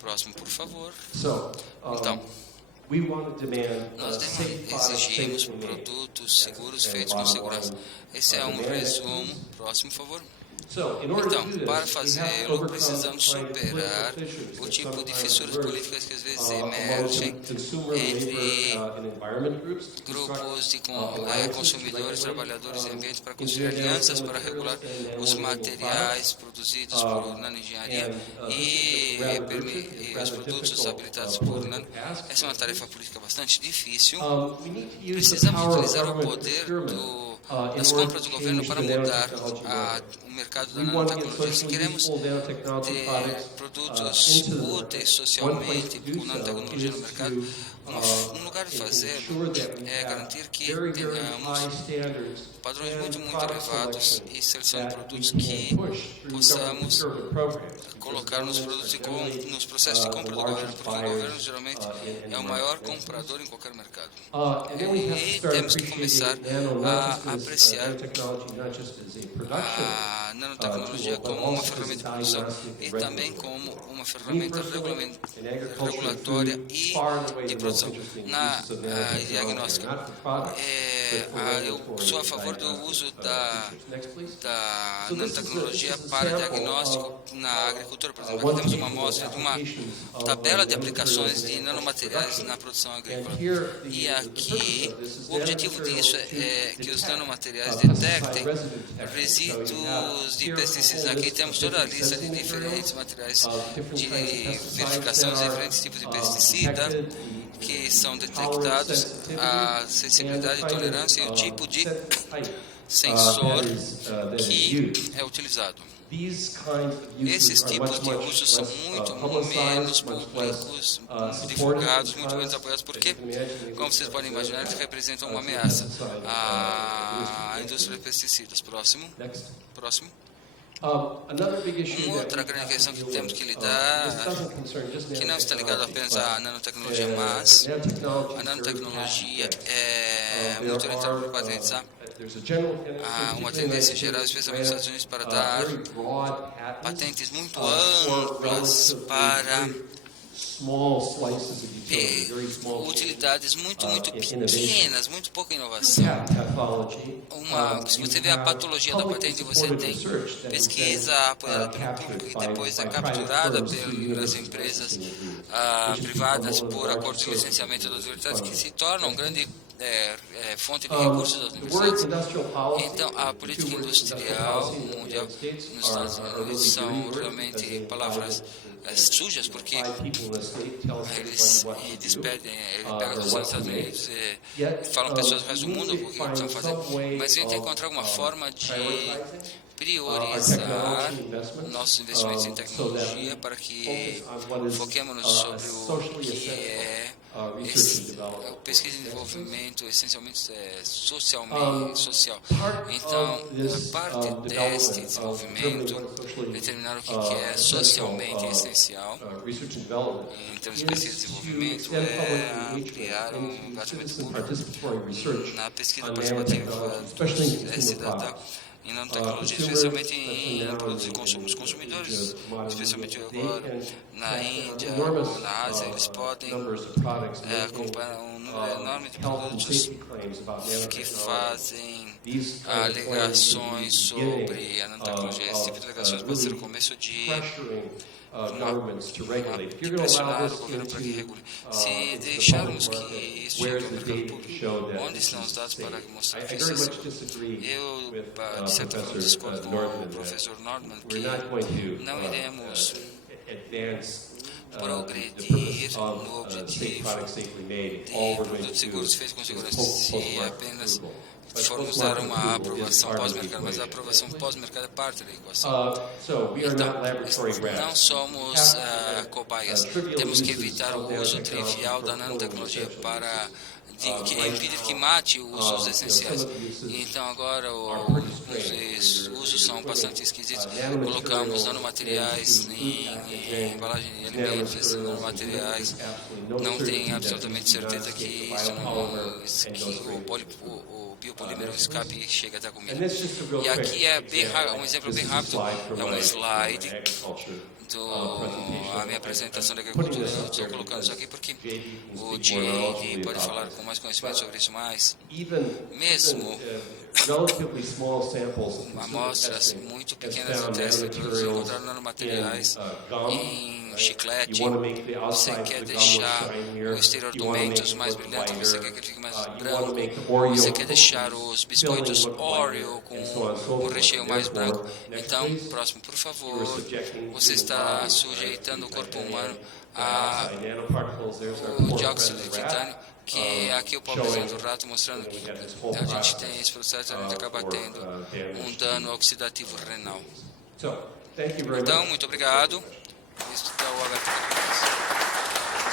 Próximo, por favor. Então, Nós exigimos produtos seguros feitos com segurança. Esse é um resumo. Próximo, por favor. Então, para fazê-lo, precisamos superar o tipo de fissuras políticas que às vezes emergem entre grupos de consumidores, trabalhadores e ambientes para construir alianças para regular os materiais produzidos por nanoengenharia e os produtos habilitados por nano. Essa é uma tarefa política bastante difícil. Precisamos utilizar o poder das compras do governo para mudar o mercado da nanotecnologia. Se queremos ter produtos úteis socialmente com nanotecnologia no mercado, um lugar de fazê-lo é garantir que tenhamos padrões muito elevados e seleção de produtos que possamos colocar nos processos de compra do governo, porque o governo geralmente é o maior comprador em qualquer mercado. E temos que começar a apreciar a nanotecnologia como uma ferramenta de produção e também como uma ferramenta regulatória e de produção. Na diagnóstico, eu sou a favor do uso da nanotecnologia para diagnóstico na agricultura, por exemplo. Aqui temos uma amostra de uma tabela de aplicações de nanomateriais na produção agrícola. E aqui, o objetivo disso é que os nanomateriais detectem resíduos de pesticidas. Aqui temos toda a lista de diferentes materiais de verificação dos diferentes tipos de pesticida que são detectados, a sensibilidade, tolerância e o tipo de sensor que é utilizado. Esses tipos de uso são muito menos públicos, divulgados, muito menos apoiados, porque, como vocês podem imaginar, eles representam uma ameaça à indústria de pesticidas. Próximo. Uma outra grande questão que temos que lidar, que não está ligada apenas à nanotecnologia, mas a nanotecnologia é muito orientada por patentes. Há uma tendência geral, especialmente nos Estados Unidos, para dar patentes muito amplas para utilidades muito pequenas, muito pouca inovação. Se você vê a patologia da patente, você tem pesquisa apoiada pelo público e depois é capturada pelas empresas privadas por acordo de licenciamento das universidades, que se tornam grande fonte de recursos das universidades. Então, a política industrial mundial nos Estados Unidos são realmente palavras sujas, porque eles pegam as pessoas dos Estados Unidos e falam pessoas do resto do mundo o que precisam fazer, mas a gente tem que encontrar alguma forma de priorizar nossos investimentos em tecnologia para que foquemos sobre o que é pesquisa e desenvolvimento essencialmente social. Então, parte deste desenvolvimento, determinar o que é socialmente essencial em termos de pesquisa e desenvolvimento, é ampliar o engajamento público na pesquisa participativa cidadã em nanotecnologia, especialmente em produtos de consumo. Os consumidores, especialmente agora na Índia ou na Ásia, eles podem acompanhar um número enorme de produtos que fazem alegações sobre a nanotecnologia. Esse tipo de alegações pode ser o começo de pressionar o governo para que regule. Se deixarmos que isso chegue ao mercado público, onde estão os dados para mostrar que isso é seguro? Eu, de certa forma, discordo com o professor Nordman que não iremos progredir no objetivo de produtos seguros feitos com segurança se apenas formos dar uma aprovação pós-mercado, mas a aprovação pós-mercado é parte da equação. Então, não somos cobaias. Temos que evitar o uso trivial da nanotecnologia para impedir que mate os usos essenciais. Então, agora, os usos são bastante esquisitos. Colocamos nanomateriais em embalagem de alimentos, esses nanomateriais não têm absolutamente certeza que isso não, biopolímero escape e chega até a comida. And this is just a real E aqui quick é bem, example. um exemplo This bem is a rápido, slide from é um my slide agriculture, a minha presentation. apresentação da I'm putting agricultura. this Eu up estou here colocando isso aqui because porque JD can o speak more JD knowledgeably pode falar about com this. mais conhecimento sobre isso, mas Mesmo mesmo relatively small samples of consumer amostras testing muito has pequenas de found teste nanomaterials encontraram nanomateriais in gum, em right? chiclete. You want to make the Você outside quer of the gum look deixar shinier. o exterior You do want to make Mentos it mais look brilhante, você quer que whiter. ele fique mais You want to branco, make the Oreo você quer deixar cookies os biscoitos filling look Oreo whiter, com and so on and so o forth. recheio mais Therefore, branco. next, Então, please. próximo, por You favor, are subjecting você human está bodies, sujeitando o right, corpo to humano dioxide nanoparticles. There's our o poor dióxido friend de the titânio, rat. que aqui o pobrezinho do Showing rato mostrando que we got this whole a gente process, tem esse processo, a gente acaba for, tendo damage um to dano oxidativo renal. So, thank you very Então, much. muito obrigado. Isso está o aberto para perguntas.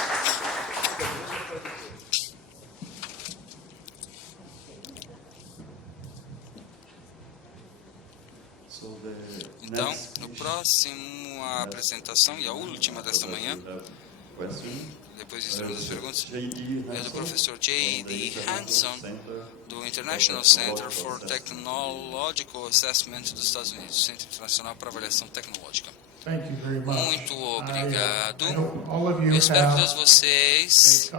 Então, no próximo a apresentação e a última desta manhã, depois de termos as perguntas, é do professor J.D. Hanson, do International Center for Technological Assessment dos Estados Unidos, Centro Internacional para Avaliação Tecnológica. Muito obrigado. Eu espero que todos vocês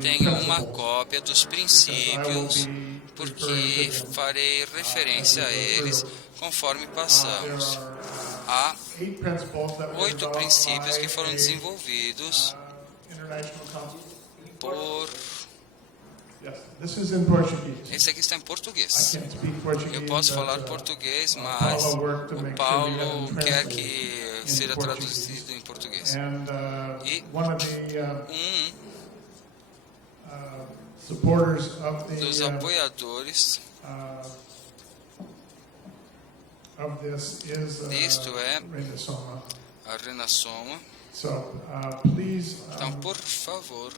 tenham uma cópia dos princípios, porque farei referência a eles conforme passamos. Há 8 princípios que foram desenvolvidos por... Esse aqui está em português. Eu posso falar português, mas o Paulo quer que seja traduzido em português. E dos apoiadores disto é a Renasoma. Então, por favor,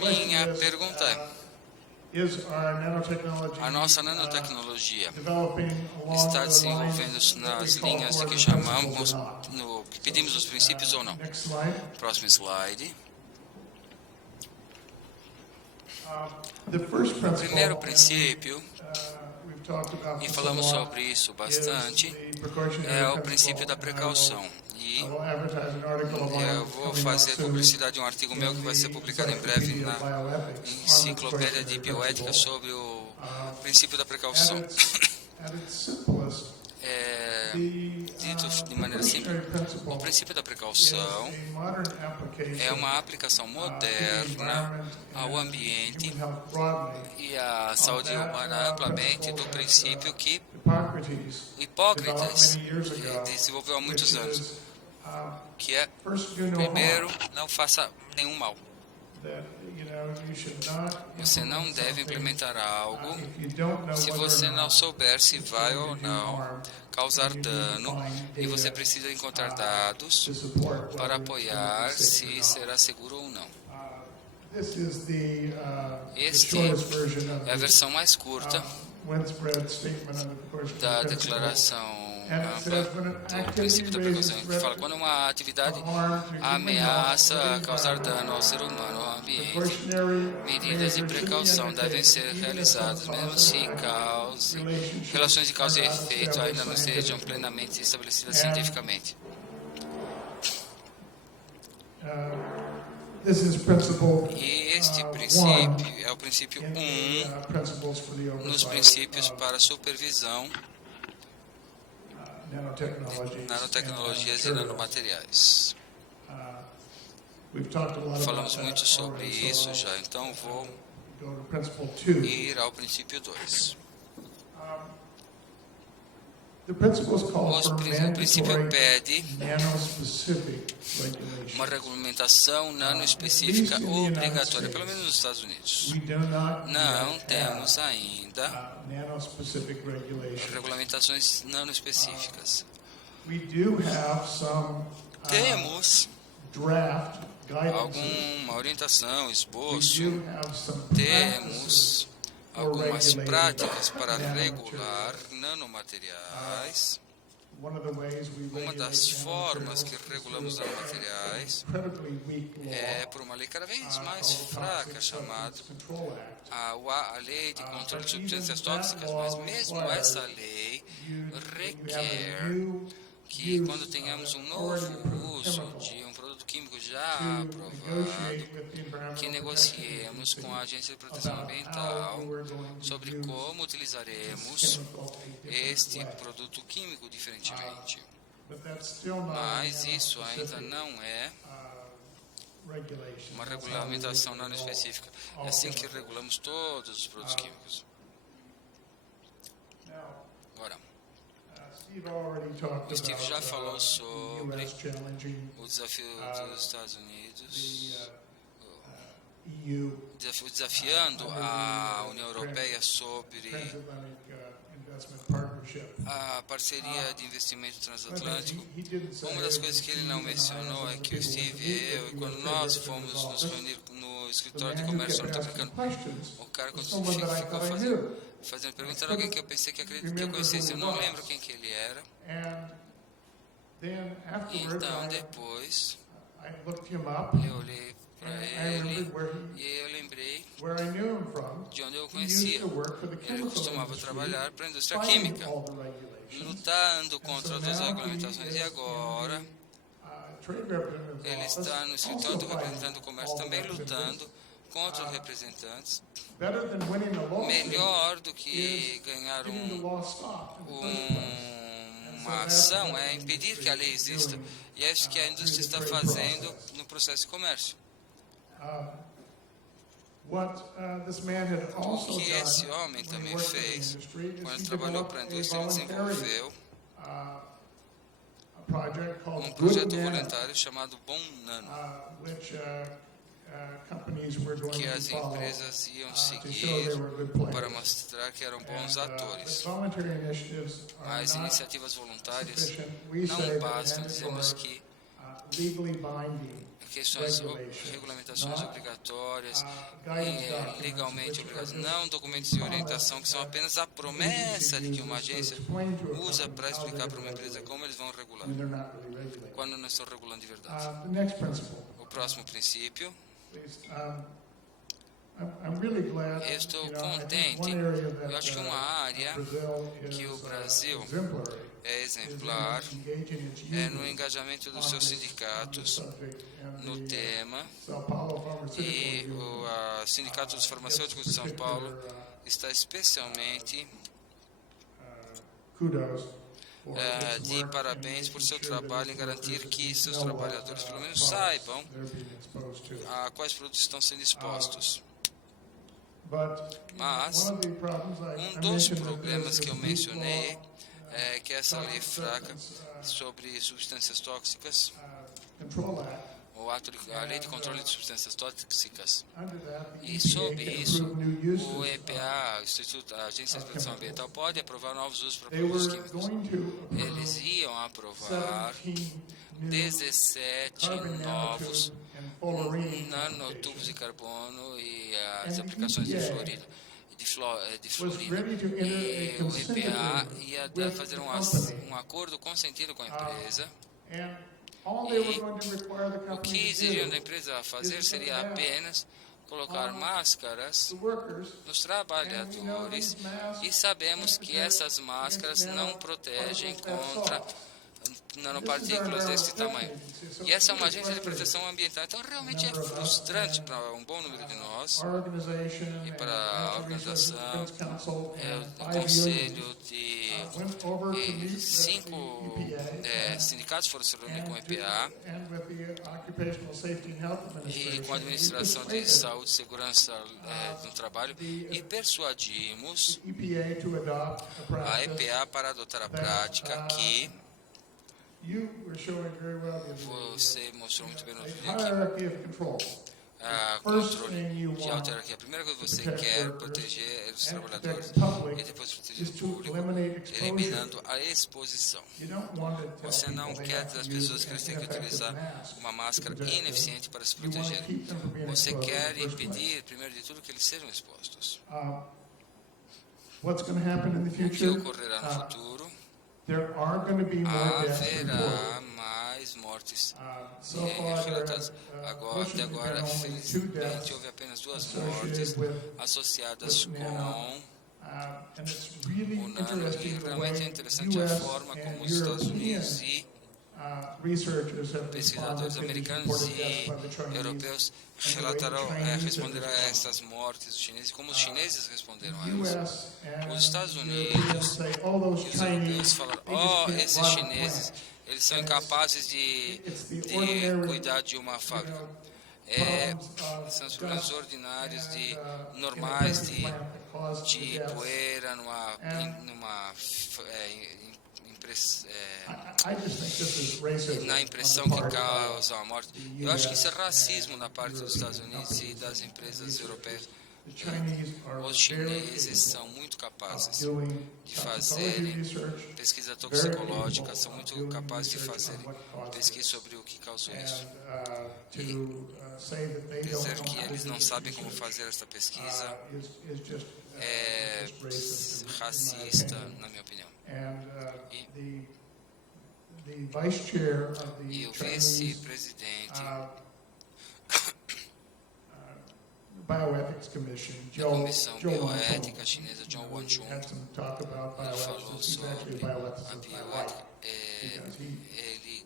minha pergunta é: a nossa nanotecnologia está desenvolvendo nas linhas de que chamamos, que pedimos os princípios ou não? Próximo slide. O primeiro princípio, e falamos sobre isso bastante, é o princípio da precaução. E eu vou fazer publicidade de um artigo meu que vai ser publicado em breve na Enciclopédia de Bioética sobre o princípio da precaução. Dito de maneira simples, o princípio da precaução é uma aplicação moderna ao ambiente e à saúde humana amplamente do princípio que Hipócrates desenvolveu há muitos anos, que é, primeiro, não faça nenhum mal. Você não deve implementar algo se você não souber se vai ou não causar dano, e você precisa encontrar dados para apoiar se será seguro ou não. Este é a versão mais curta da declaração ampla do princípio da precaução, que fala quando uma atividade ameaça causar dano ao ser humano ou ao ambiente, medidas de precaução devem ser realizadas, mesmo se relações de causa e efeito ainda não sejam plenamente estabelecidas cientificamente. E este princípio é o princípio 1 nos princípios para supervisão de nanotecnologias e nanomateriais. Falamos muito sobre isso já, então vou ir ao princípio 2. O princípio pede uma regulamentação nanoespecífica obrigatória, pelo menos nos Estados Unidos. Não temos ainda regulamentações nanoespecíficas. Temos alguma orientação, esboço, temos algumas práticas para regular nanomateriais Uma das formas que regulamos nanomateriais é por uma lei cada vez mais fraca chamada a Lei de Controle de Substâncias Tóxicas, mas mesmo essa lei requer que quando tenhamos um novo uso de um produto químico já aprovado, que negociemos com a Agência de Proteção Ambiental sobre como utilizaremos este produto químico diferentemente. Mas isso ainda não é uma regulamentação não específica. É assim que regulamos todos os produtos químicos. Agora, o Steve já falou sobre o desafio dos Estados Unidos, desafiando a União Europeia sobre a parceria de investimento transatlântico. Uma das coisas que ele não mencionou é que o Steve e eu, quando nós fomos nos reunir no escritório de comércio norte-americano, o cara ficou fazendo perguntas a alguém que eu pensei que eu conhecesse. Eu não lembro quem que ele era. Então, depois, eu olhei para ele e eu lembrei de onde eu o conhecia. Ele costumava trabalhar para a indústria química, lutando contra outras regulamentações, e agora ele está no escritório do representante do comércio também lutando contra os representantes. Melhor do que ganhar uma ação é impedir que a lei exista, e é isso que a indústria está fazendo no processo de comércio. O que esse homem também fez, quando ele trabalhou para a indústria, ele desenvolveu um projeto voluntário chamado Bom Nano, que as empresas iam seguir para mostrar que eram bons atores. As iniciativas voluntárias não bastam, dizemos que questões, regulamentações obrigatórias, legalmente obrigadas, não documentos de orientação, que são apenas a promessa de que uma agência usa para explicar para uma empresa como eles vão regular, quando não estão regulando de verdade. O próximo princípio. Eu estou contente. Eu acho que uma área que o Brasil é exemplar é no engajamento dos seus sindicatos no tema, e o Sindicato dos Farmacêuticos de São Paulo está especialmente de parabéns por seu trabalho em garantir que seus trabalhadores pelo menos saibam a quais produtos estão sendo expostos. Mas um dos problemas que eu mencionei é que essa lei fraca sobre substâncias tóxicas, a Lei de Controle de Substâncias Tóxicas, e sob isso, o EPA, a Agência de Proteção Ambiental, pode aprovar novos usos para produtos químicos. Eles iam aprovar 17 novos nanotubos de carbono e as aplicações de fluorina. E o EPA ia fazer um acordo consentido com a empresa. E o que exigiriam da empresa fazer seria apenas colocar máscaras nos trabalhadores, e sabemos que essas máscaras não protegem contra nanopartículas desse tamanho. E essa é uma agência de proteção ambiental, então realmente é frustrante para um bom número de nós e para a organização, o conselho de 5 sindicatos foram se reunir com o EPA e com a Administração de Saúde e Segurança no Trabalho, e persuadimos a EPA para adotar a prática que você mostrou muito bem no vídeo aqui. Controle de autarquia. A primeira coisa que você quer proteger os trabalhadores e depois proteger o público, eliminando a exposição. Você não quer dizer às pessoas que eles têm que utilizar uma máscara ineficiente para se protegerem. Você quer impedir, primeiro de tudo, que eles sejam expostos. O que ocorrerá no futuro? There are going to be more deaths haverá reported. mais mortes So far, there relatadas. have, Até fortunately, agora, been only 2 felizmente, deaths houve apenas 2 mortes associated with associadas with com nano. And it's really o nano. interesting E the realmente é way interessante a US forma como and os Estados Unidos European e researchers have responded pesquisadores to these americanos reported deaths e by the Chinese. europeus and the way the relatarão, Chinese have responderão a responded. essas mortes dos chineses, como os chineses responderam a US elas. and Os Estados Europeans Unidos say, oh, those e os europeus Chinese, falaram, they just can't esses run a chineses, plant. eles são And incapazes de it's the ordinary, cuidar de uma fábrica. problems of São os problemas dust ordinários, and, de in a normais, chemical de plant that cause the deaths. poeira, And I just think this is racism na on impressão the que part of causa a morte. the Eu acho que isso é US racismo and na parte dos European Estados Unidos e companies. das empresas europeias. The Chinese are Os very chineses capable são muito of capazes doing de toxicology fazerem research, pesquisa very toxicológica, capable são of muito doing capazes de research on fazer what caused pesquisa this. sobre o que causou isso. And to say that they don't Dizer know que how to eles do não this sabem como research, fazer esta pesquisa is just é just racist, in my racista, opinion. na minha opinião. And the vice chair of the E o Chinese vice-presidente Bioethics Commission, da Joe Comissão Bioética Wanchong, chinesa, John Wanchung, had some talk about ele falou bioethics. He's actually sobre a a bioethicist by life, bioética. because Ele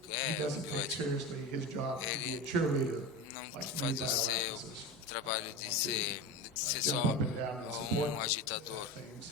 he é doesn't take bioético, seriously his job to be a Ele cheerleader, não like faz many o seu bioethicists. trabalho de ser Jump só up and down and support agitador. things.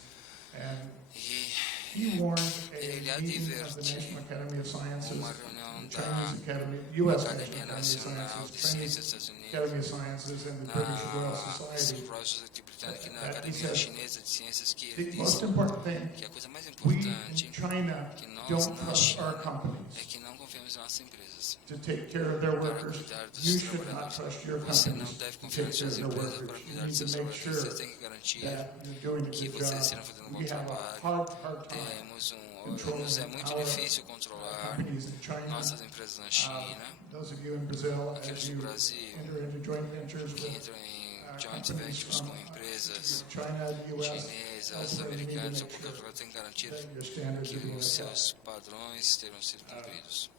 And E he warned ele a meeting of the advertiu National Academy of Sciences, uma reunião the da Chinese Academy, U.S. Academia National Nacional Academy de of Sciences, Ciências dos Estados Unidos, Academy of Sciences, and the British Royal na Society. Royal Society Britânica e na He Academia said, Chinesa de Ciências, que ele the most disse important thing, que a coisa mais we importante in China que nós don't na trust our China companies é que não confiamos em nossas empresas to take care of their para workers. cuidar dos You should not trabalhadores. trust your Você não companies deve to confiar take nas care of suas their empresas workers. para You cuidar dos need seus to make trabalhadores. sure Você tem que garantir that you're doing a que good vocês job. estão fazendo um bom We have a trabalho. hard time Temos controlling nos é muito our difícil controlar companies in China. nossas empresas na China, Those of you in Brazil, aqueles as do you Brasil enter into joint ventures que with entram em joint companies ventures from com empresas China, the US, chinesas, also you need to americanas ou make qualquer sure outra, tem que garantir that your standards que are being os upheld. seus padrões terão sido cumpridos.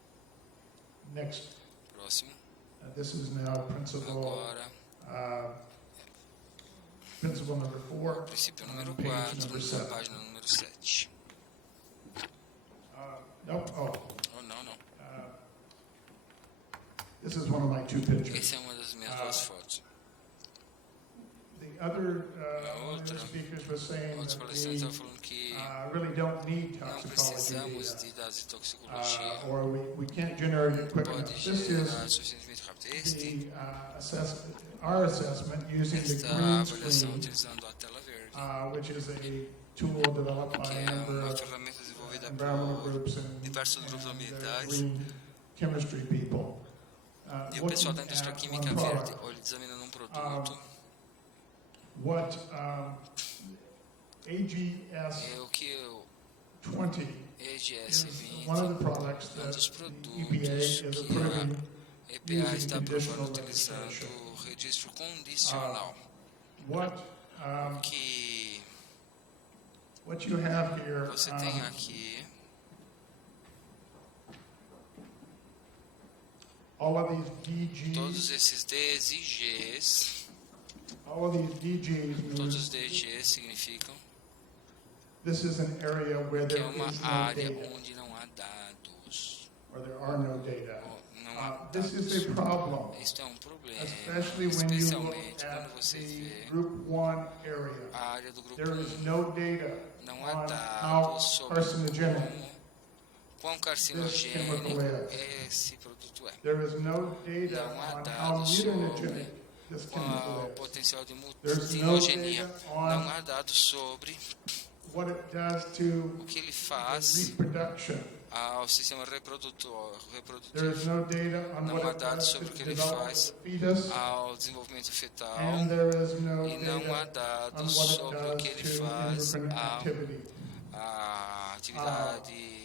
Next, Próximo. this is now principle Agora, principle number 4. princípio número on page 4, number na 7. página número 7. Nope. Oh, não. This is one of my 2 pictures. Essa é uma das minhas 2 fotos. The other one of outra, the speakers was saying Outros that palestrantes we estavam falando que really don't need não toxicology precisamos data, de dados de toxicologia. or we can't generate it quick enough. Pode This gerar is suficientemente rápido. our assessment using the Esta green avaliação screen, utilizando a tela verde, which is a tool developed by que a é number uma of ferramenta desenvolvida environmental por groups and diversos grupos ambientais. green chemistry people. E o pessoal da Looking indústria at química one verde, product, olha, examinando um produto, what AGS é o que o 20 EGS is 20, one of the products um that dos the produtos EPA is que approving a EPA está using conditional aprovando registration. utilizando o registro condicional. What Que what you have here, você tem aqui all of these todos DGs, esses Ds e Gs. all of these DGs Todos means os DGs significam this is an area where que é there uma is no área data, onde não há dados. or there are no data. Ou não há This is dados. a problem, Isto é um problema, especially when you look especialmente quando at você the vê Group 1 area. a área do grupo There is 1. no data Não há on how dados sobre carcinogenic quão this carcinogênico chemical is. esse produto é. There is no data Não há on how dados mutagenic this Qual chemical o is. potencial de There's no mutinogenia. data Não on há dados sobre what it does to o que ele the faz reproduction. ao sistema reprodutor, There is no data on Não what há it dados does sobre to o que the ele development faz of the fetus, ao desenvolvimento fetal and there is no e não há data on dados what it sobre o does que ele to faz endocrine à activity. atividade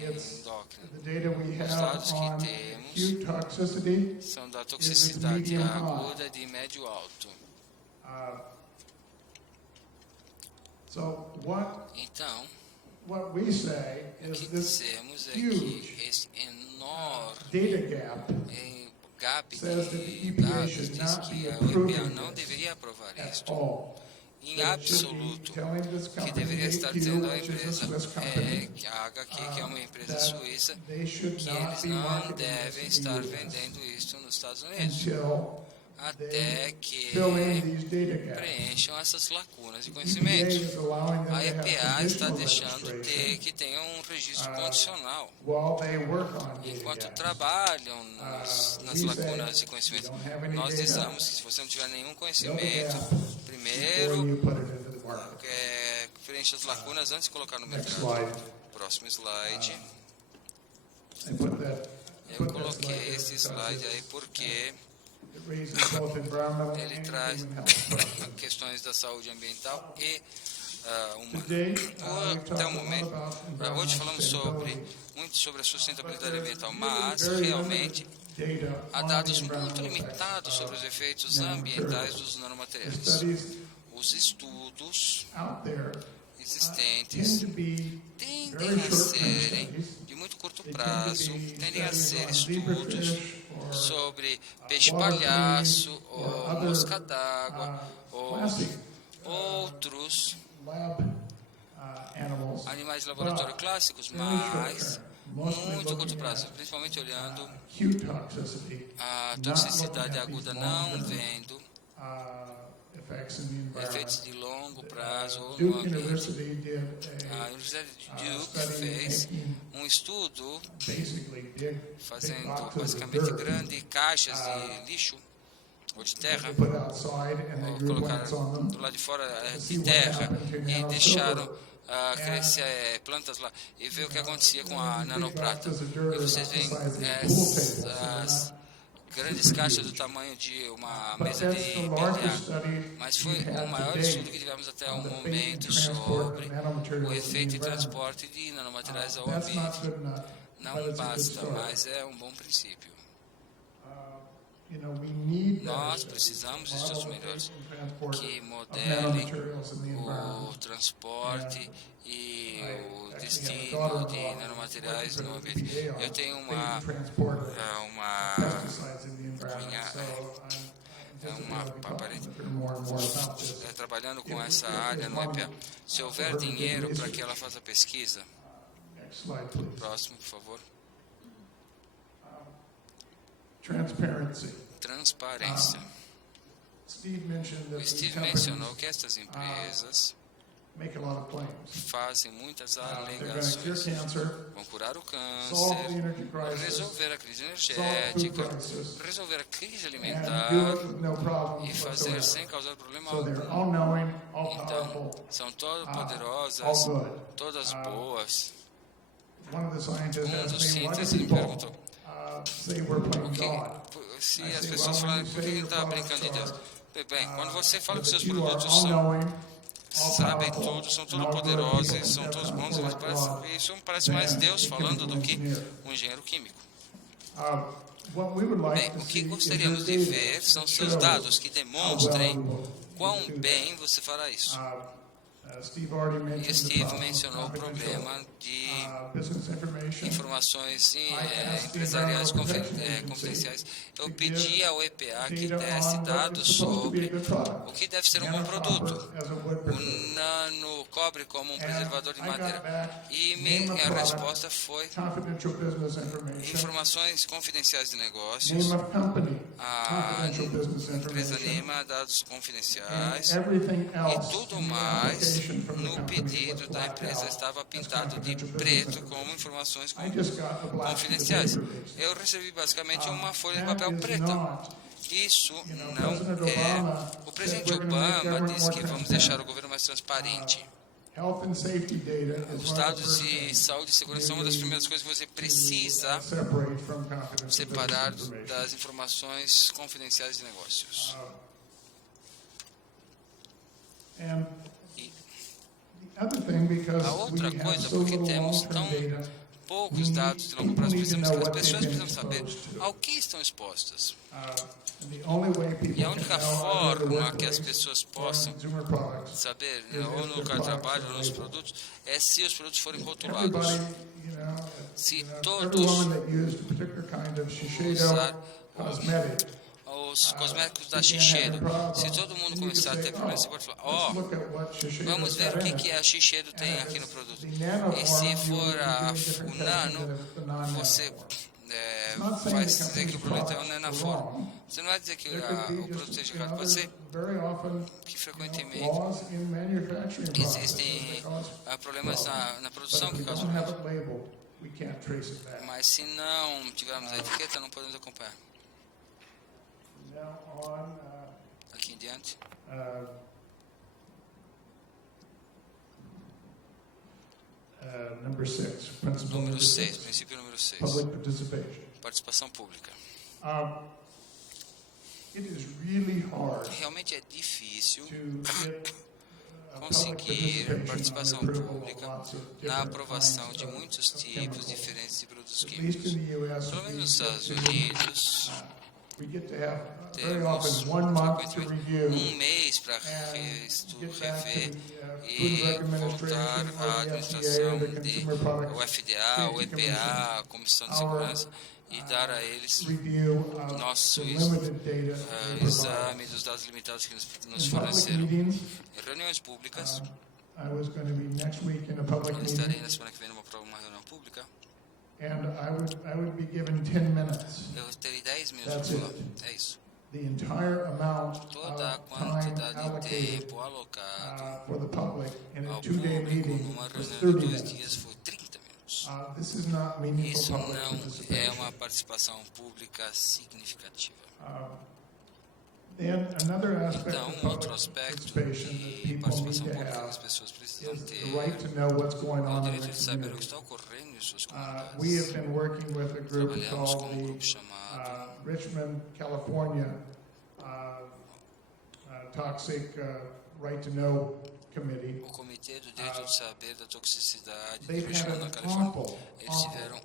It's endócrina. the data we Os have dados que on temos acute toxicity. são da toxicidade medium high. aguda de médio alto. So what Então, what we say O is que this dizemos é huge que esse enorme data gap gap says that the de EPA dados should diz not que be a EPA approving não this deveria aprovar at isto all. em That it should be absoluto, telling this que company, deveria estar AQ, dizendo à which is a empresa Swiss company, que a HQ, que é uma empresa that suíça, they should que not eles be não marketing devem this in the estar US vendendo isto nos Estados Unidos, until até they que fill in these data gaps. preencham essas lacunas de EPA conhecimento. is allowing them A to have EPA está conditional deixando registration que tenha um registro condicional. while they work on data Enquanto gaps. trabalham nas we lacunas say de conhecimento, you don't have any nós data, dizemos que se você não tiver nenhum fill the conhecimento, gap before primeiro you put it into the market. preencha as lacunas antes de colocar no Next mercado. slide. Próximo slide. I put that, Eu put that coloquei slide esse there slide because aí porque it raises both environmental ele and traz human health questions. questões da saúde ambiental e humana. Today, we've talked Até a o lot momento, about hoje environmental falamos muito sobre a sustentabilidade ambiental, mas very realmente limited data há on dados the muito environmental limitados effects sobre os of efeitos ambientais dos The nanomateriais. studies Os estudos out there existentes tend to be tendem very a short-term serem studies. de muito curto They prazo, tend to be tendem a ser studies on estudos zebrafish or sobre peixe water palhaço fleas ou or other, mosca d'água ou classic outros lab animals, animais de laboratório but clássicos, very mas short-term, mostly muito a curto looking prazo, at, principalmente olhando acute toxicity, a not toxicidade looking at aguda, these não long-term, vendo effects in the efeitos environment. de longo prazo ou no Duke ambiente. University did A a Universidade de Duke study fez making um estudo basically big fazendo boxes of basicamente dirt grandes caixas de lixo ou de terra, they put outside and they ou grew plants on colocaram them. do lado de fora to de see what terra happened to e nanosilver. deixaram crescer plantas lá e ver o que acontecia com a nanoprata. E vocês veem essas grandes caixas do tamanho de uma But mesa that's de the bilhar. largest study Mas foi we've had o maior to estudo date que tivemos até o on the fate and momento transport sobre of nanomaterials o in efeito the e environment. transporte de nanomateriais ao That's not ambiente. good enough, but Não it's a good basta, start. mas é um bom princípio. You know, we need Nós better precisamos de studies estudos on the melhores fate and transport que of modelem nanomaterials in the o environment. transporte e o Actually, destino have a de daughter-in-law nanomateriais working no for the ambiente. EPA Eu on tenho fate and transport of uma pesticides in the environment. minha- So I'm uma I'll be talking parente with her more and more about this. trabalhando com essa área no EPA. Se houver dinheiro para que ela faça pesquisa, Next slide, please. próximo, por favor. Transparency. Transparência. Steve mentioned that O these Steve companies mencionou que estas empresas make a lot of claims. fazem muitas They're going to cure alegações. cancer, Vão curar o solve the câncer, energy crisis, resolver a crise solve food energética, crisis, resolver a crise and do alimentar it with no e problems fazer whatsoever. sem causar problema So they're algum. all-knowing, all-powerful, Então, são todas all poderosas, good. todas boas. One of the scientists Um dos asked me, why do cientistas me people perguntou say we're o playing que, God? se I as say, pessoas well, falam when you por que say ele your está products brincando de Deus. Bem, quando você fala que that seus you are produtos são all-knowing, sabem all-powerful, tudo, são and todos all good poderosos, people, são that todos sounds bons, more mas like parece, God isso parece mais than Deus a falando do que chemical engineer. um engenheiro químico. What we would like Bem, to o que see gostaríamos is de your ver data são that seus shows dados que how well demonstrem you will quão do that. bem você fará isso. Steve already E mentioned the Steve problem of mencionou o confidential, problema de business information. informações asked the empresariais Environmental Protection Agency confidenciais. Eu to pedi give ao EPA que data desse on what dados is supposed to be a sobre good product. o que deve ser um bom Nanocopper produto. as a wood O preservative. nanocobre como um And preservador de I got madeira. back, E name of a product, resposta foi confidential business information, informações confidenciais de negócios, name of company, a confidential business empresa information, NEMA, dados and confidenciais. everything E else tudo in the mais application from the no company pedido was da blacked empresa out estava as pintado de confidential business preto information. como informações I just got a black sheet of confidenciais. paper, basically. Eu recebi basicamente uma folha de That papel is preta. not, Isso President não Obama é. O presidente said we're gonna make Obama government disse que more vamos deixar o governo mais transparente. health and safety data is Os one of the dados first de things saúde e segurança são uma das primeiras coisas que você precisa separate from confidential separar business information. das informações confidenciais de negócios. And E the other thing, because a outra we have coisa, so porque little temos long-term tão data, poucos dados de longo prazo, people need to precisamos know que as what they've pessoas been precisam saber exposed to. ao que estão expostas. And the only way people E a can única tell out in the forma que as workplace pessoas or possam consumer products, saber, ou no local de trabalho, ou nos produtos, é se os produtos forem rotulados. everybody, you know, Se every todos woman that used a particular kind of Shiseido usar cosmetic, os cosméticos da began having Shiseido, problems, se todo mundo then you could começar a say, ter problemas, você pode falar, let's look at what Shiseido's vamos ver o got in que it. a Shiseido tem And if aqui no it's produto. the nano E form, se you for would be o doing different testing nano, than the non-nano você form. vai Not saying the dizer que o company's produto é um products are nanoform. wrong. Você não vai dizer que There could o be produto just, seja errado. Pode ser very often, que frequentemente flaws in manufacturing processes existem that cause problemas problems. na But produção if que we causam don't have problemas. it labeled, we can't trace it back. Mas se não tivermos a etiqueta, não podemos acompanhar. Now on Aqui em diante. Number 6, principle Número number 6, 6, princípio número 6. public participation. Participação pública. It is really hard Realmente é difícil to get conseguir participação pública na na aprovação de muitos tipos diferentes de produtos At least químicos. in the US, Pelo menos we nos get Estados to, Unidos, we get to have very temos often 1 month to frequentemente review mês para and get back to rever the e Food and Drug voltar Administration à or the FDA administração or the de Consumer Product o FDA, o EPA, a Comissão de Segurança, e dar a eles review of nosso the limited data we exame provide. dos dados limitados que nos In public forneceram. meetings, Em reuniões públicas, I was going to be next week in a public eu estarei meeting, na semana que vem numa reunião pública, and I would be given 10 minutes. eu terei 10 minutos That's para falar. it. É isso. The entire amount Toda a of time quantidade de allocated tempo alocado for the public in a ao 2-day público meeting numa was reunião 30 de 2 minutes. dias foi 30 minutos. This is not meaningful Isso public não é participation. uma participação pública significativa. Then another aspect Então, of um public outro aspecto participation that de people participação need to pública que as have pessoas precisam is ter the right to know what's going é o on in direito the de saber o que community. está ocorrendo em suas We have comunidades. been working with a group Trabalhamos com called um grupo the chamado Richmond, California Toxic Right to Know Committee. o Comitê do Direito de Saber da Toxicidade de They've had Richmond, na an Califórnia. Eles awful tiveram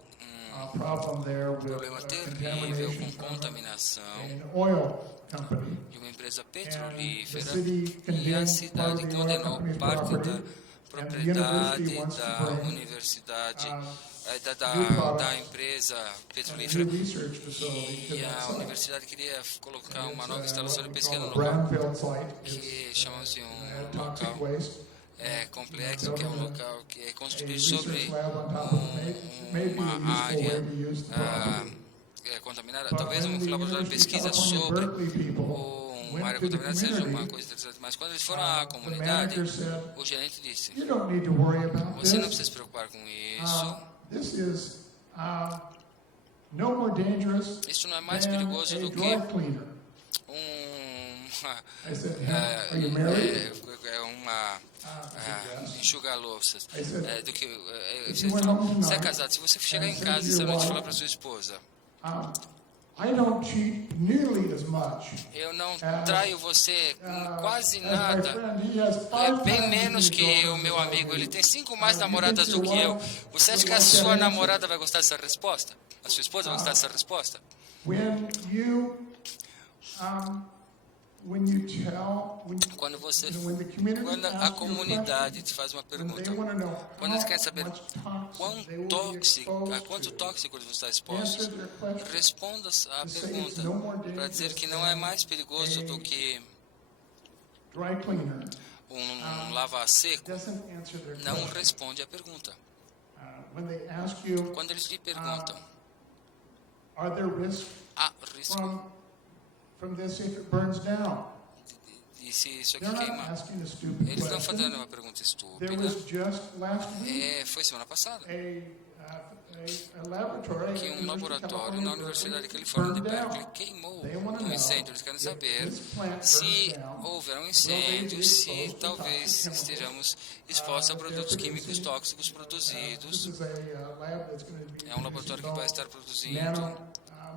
problem there with problema terrível contamination com from contaminação an oil company. de uma empresa And the petrolífera city e a condemned part cidade of the oil condenou company's parte da property, propriedade wants to da bring, universidade, new products da empresa and a petrolífera, new research facility to e that a site. universidade queria colocar uma It's, nova instalação de what we pesquisa call no a local, brownfield site. que chamamos de Toxic local waste. complexo, que é um local que é A construído research sobre lab on top of it may be a uma useful way área to use the property. contaminada. But Talvez when um the laboratório de University of pesquisa California, sobre Berkeley people uma área went to the contaminada seja uma community, coisa interessante, mas quando eles foram à the comunidade, manager said, o gerente disse: you don't need to worry about você não this. precisa se preocupar com isso. This is no more dangerous Isso não é mais than perigoso a do que dry cleaner. um I said, are you married? uma Yes. enxugar louças. I said, Do que if você you went home é tonight casado, se você chegar and em said casa to e your somente wife, falar para sua esposa: I don't cheat nearly as much eu não traio você com quase as my nada. friend. He has É 5 bem times menos as que many o meu girlfriends amigo. as I Ele do. tem 5 mais You namoradas think do que your eu. wife Você acha would que a like that sua answer? namorada vai gostar dessa resposta? A sua esposa vai gostar dessa resposta? When you Quando você, when the community quando a asks you comunidade te questions, faz uma when they pergunta, want to know quando eles querem saber how much quão toxin they will be tóxico, a exposed quanto to, tóxico você está answer exposto, their question. responda a To say pergunta it's no more para dizer dangerous que não é mais perigoso do que Dry cleaner um lava-seco. doesn't answer their Não question. responde a pergunta. When they ask you, Quando eles lhe perguntam, are there risks há risco from this if it burns down? de se isso aqui They're not queimar? asking a stupid Eles estão question. fazendo uma pergunta There estúpida. was just last week Foi semana passada a laboratory que at um the University of laboratório California, na Universidade da Califórnia de burned down. Berkeley queimou They wanna um know incêndio. Eles querem if saber this plant se burns down, houver um incêndio, se exposed to talvez toxic chemicals. estejamos expostos a produtos They're químicos producing, tóxicos This produzidos. is a lab that's going to be É um laboratório que vai estar produzindo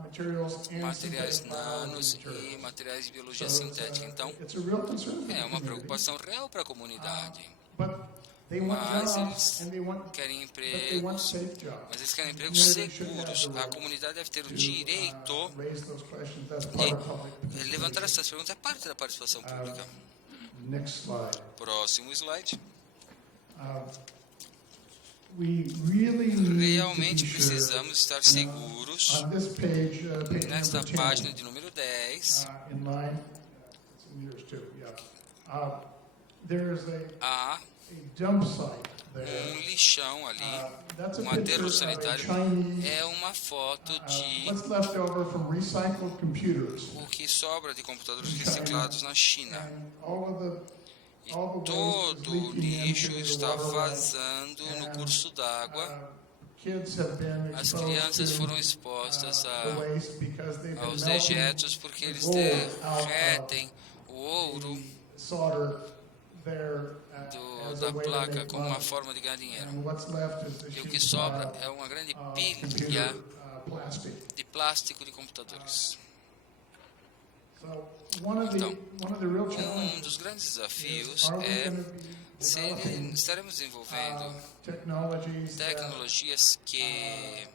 materials and materiais synthetic nanos biology e materials. materiais de biologia So sintética. Então, it's a real concern for é the uma community. preocupação real para a comunidade. But They want mas jobs eles and they want, querem but they want empregos, safe jobs. mas eles querem The empregos community should have seguros. the A right comunidade deve ter o to, direito raise those questions. That's part of public de participation. levantar essas perguntas. É parte da participação pública. Next slide. Próximo slide. We really need Realmente to be sure, precisamos estar seguros. on this page, page Nesta number 10, página de número 10, in line, it's in yours too, yeah. There's há a dump site there. lixão ali, That's a um picture aterro of a sanitário. Chinese, É uma foto de what's left over from recycled computers. o que sobra de computadores reciclados na China. And all of the E todo o lixo está vazando no curso d'água. As crianças foram expostas aos dejetos porque eles derretem o ouro da placa como uma forma de ganhar dinheiro. E o que sobra é uma grande pilha de plástico de computadores. Então, um dos grandes desafios é estaremos desenvolvendo tecnologias que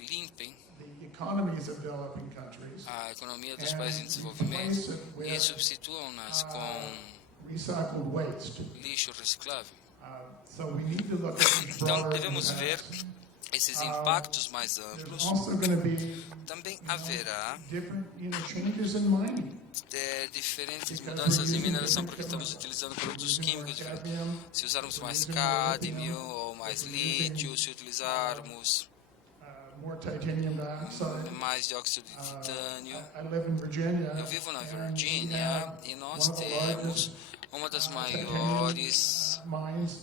limpem a economia dos países em desenvolvimento e substituam-nas com lixo reciclável. Então, devemos ver esses impactos mais amplos. Também haverá diferentes mudanças em mineração, porque estamos utilizando produtos químicos diferentes. Se usarmos mais cádmio ou mais lítio, se utilizarmos mais dióxido de titânio. Eu vivo na Virgínia e nós temos uma das maiores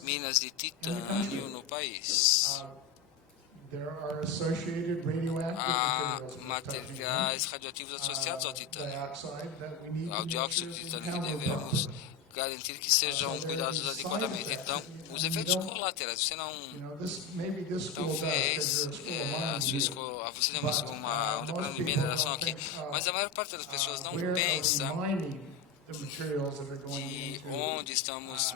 minas de titânio no país. Há materiais radioativos associados ao titânio, ao dióxido de titânio, que devemos garantir que sejam cuidados adequadamente. Então, os efeitos colaterais, você não... Talvez você tem um departamento de mineração aqui, mas a maior parte das pessoas não pensa de onde estamos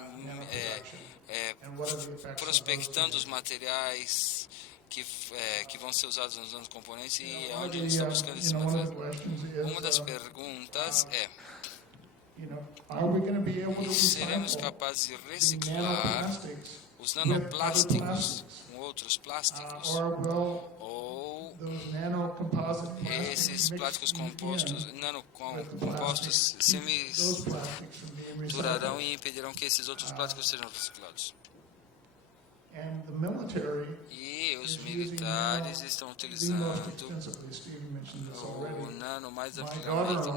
prospectando os materiais que vão ser usados nos novos componentes e onde a gente está buscando esse material. Uma das perguntas é: seremos capazes de reciclar os nanoplásticos com outros plásticos? Ou esses plásticos compostos se misturarão e impedirão que esses outros plásticos sejam reciclados? E os militares estão utilizando o nano mais amplamente.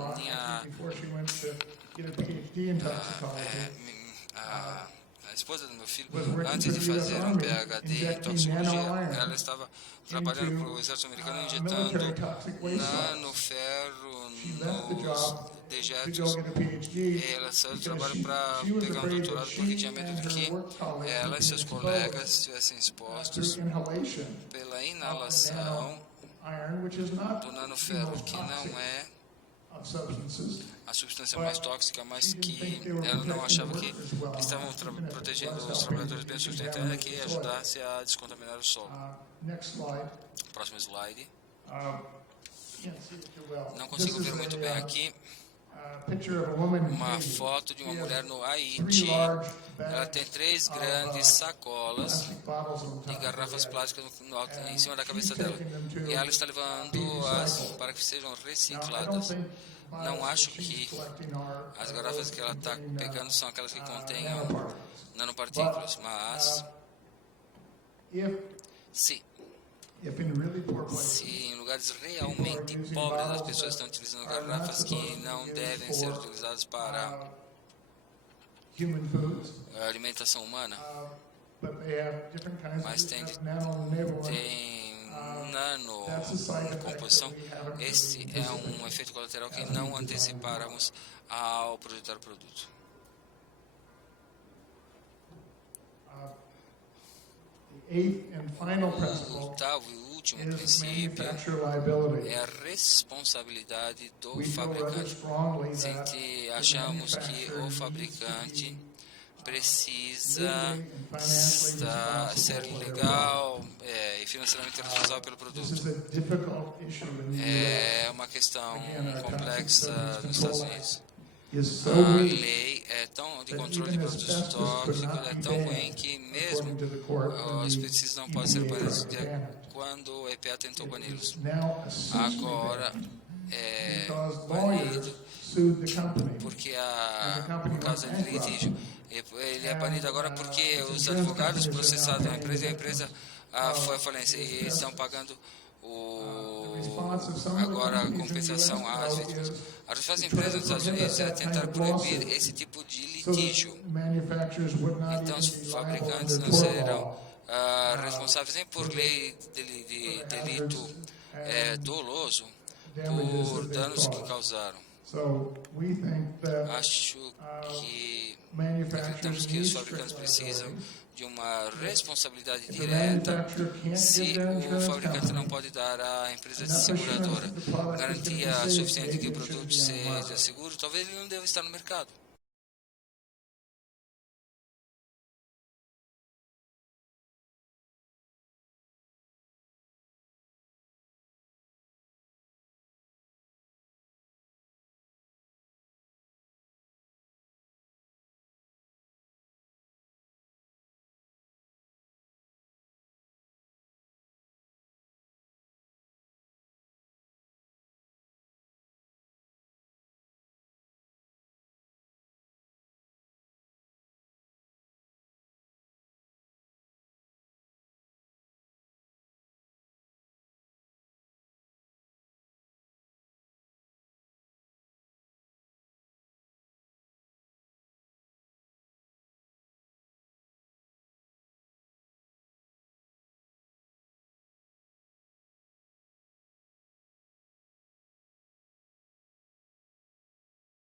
A esposa do meu filho, antes de fazer um PhD em toxicologia, ela estava trabalhando para o exército americano injetando nanoferro nos dejetos. Ela saiu do trabalho para pegar um doutorado porque tinha medo de que ela e seus colegas estivessem expostos pela inalação do nanoferro, que não é a substância mais tóxica, mas que ela não achava que estavam protegendo os trabalhadores bem sustentáveis, que ajudasse a descontaminar o solo. Próximo slide. Não consigo ver muito bem aqui. Uma foto de uma mulher no Haiti. Ela tem 3 grandes sacolas de garrafas plásticas em cima da cabeça dela. E ela está levando-as para que sejam recicladas. Não acho que as garrafas que ela está pegando são aquelas que contenham nanopartículas, mas se em lugares realmente pobres as pessoas estão utilizando garrafas que não devem ser utilizadas para a alimentação humana, mas tem nanocomposição, esse é um efeito colateral que não antecipáramos ao projetar o produto. O oitavo e último princípio é a responsabilidade do fabricante. Se achamos que o fabricante precisa ser legal e financeiramente responsável pelo This is produto. a difficult issue in the É US. uma questão Again, our tax complexa systems nos Estados control Unidos. is so A weak lei é tão de that controle de even produtos asbestos could tóxicos, not é be tão banned, ruim que mesmo according to the court, when os the pesticidas não podem ser EPA banidos banned it. quando o EPA tentou bani-los. It's now essentially Agora banned é because banido lawyers sued the company. porque por causa de litígio. Ele é banido agora porque os insurance advogados companies are processaram now a empresa e a paying the empresa foi à falência e eles estão pagando The response of some of the agora a companies in the compensação às US vítimas. is A resposta to das try empresas to nos Estados prohibit Unidos é that kind tentar of proibir lawsuit, esse tipo de so litígio. that manufacturers would not Então even os be liable fabricantes under não tort serão law. responsáveis nem por lei de delito doloso Damages por that they danos que caused. causaram. So we think that Acho que acreditamos manufacturers que os need fabricantes strict precisam liability. de uma responsabilidade If a direta. manufacturer can't Se give their o insurance fabricante não company pode dar à empresa enough seguradora assurance that the product is going to be garantia safe, suficiente que maybe o it shouldn't produto be on the seja market. seguro, talvez ele não deva estar no mercado.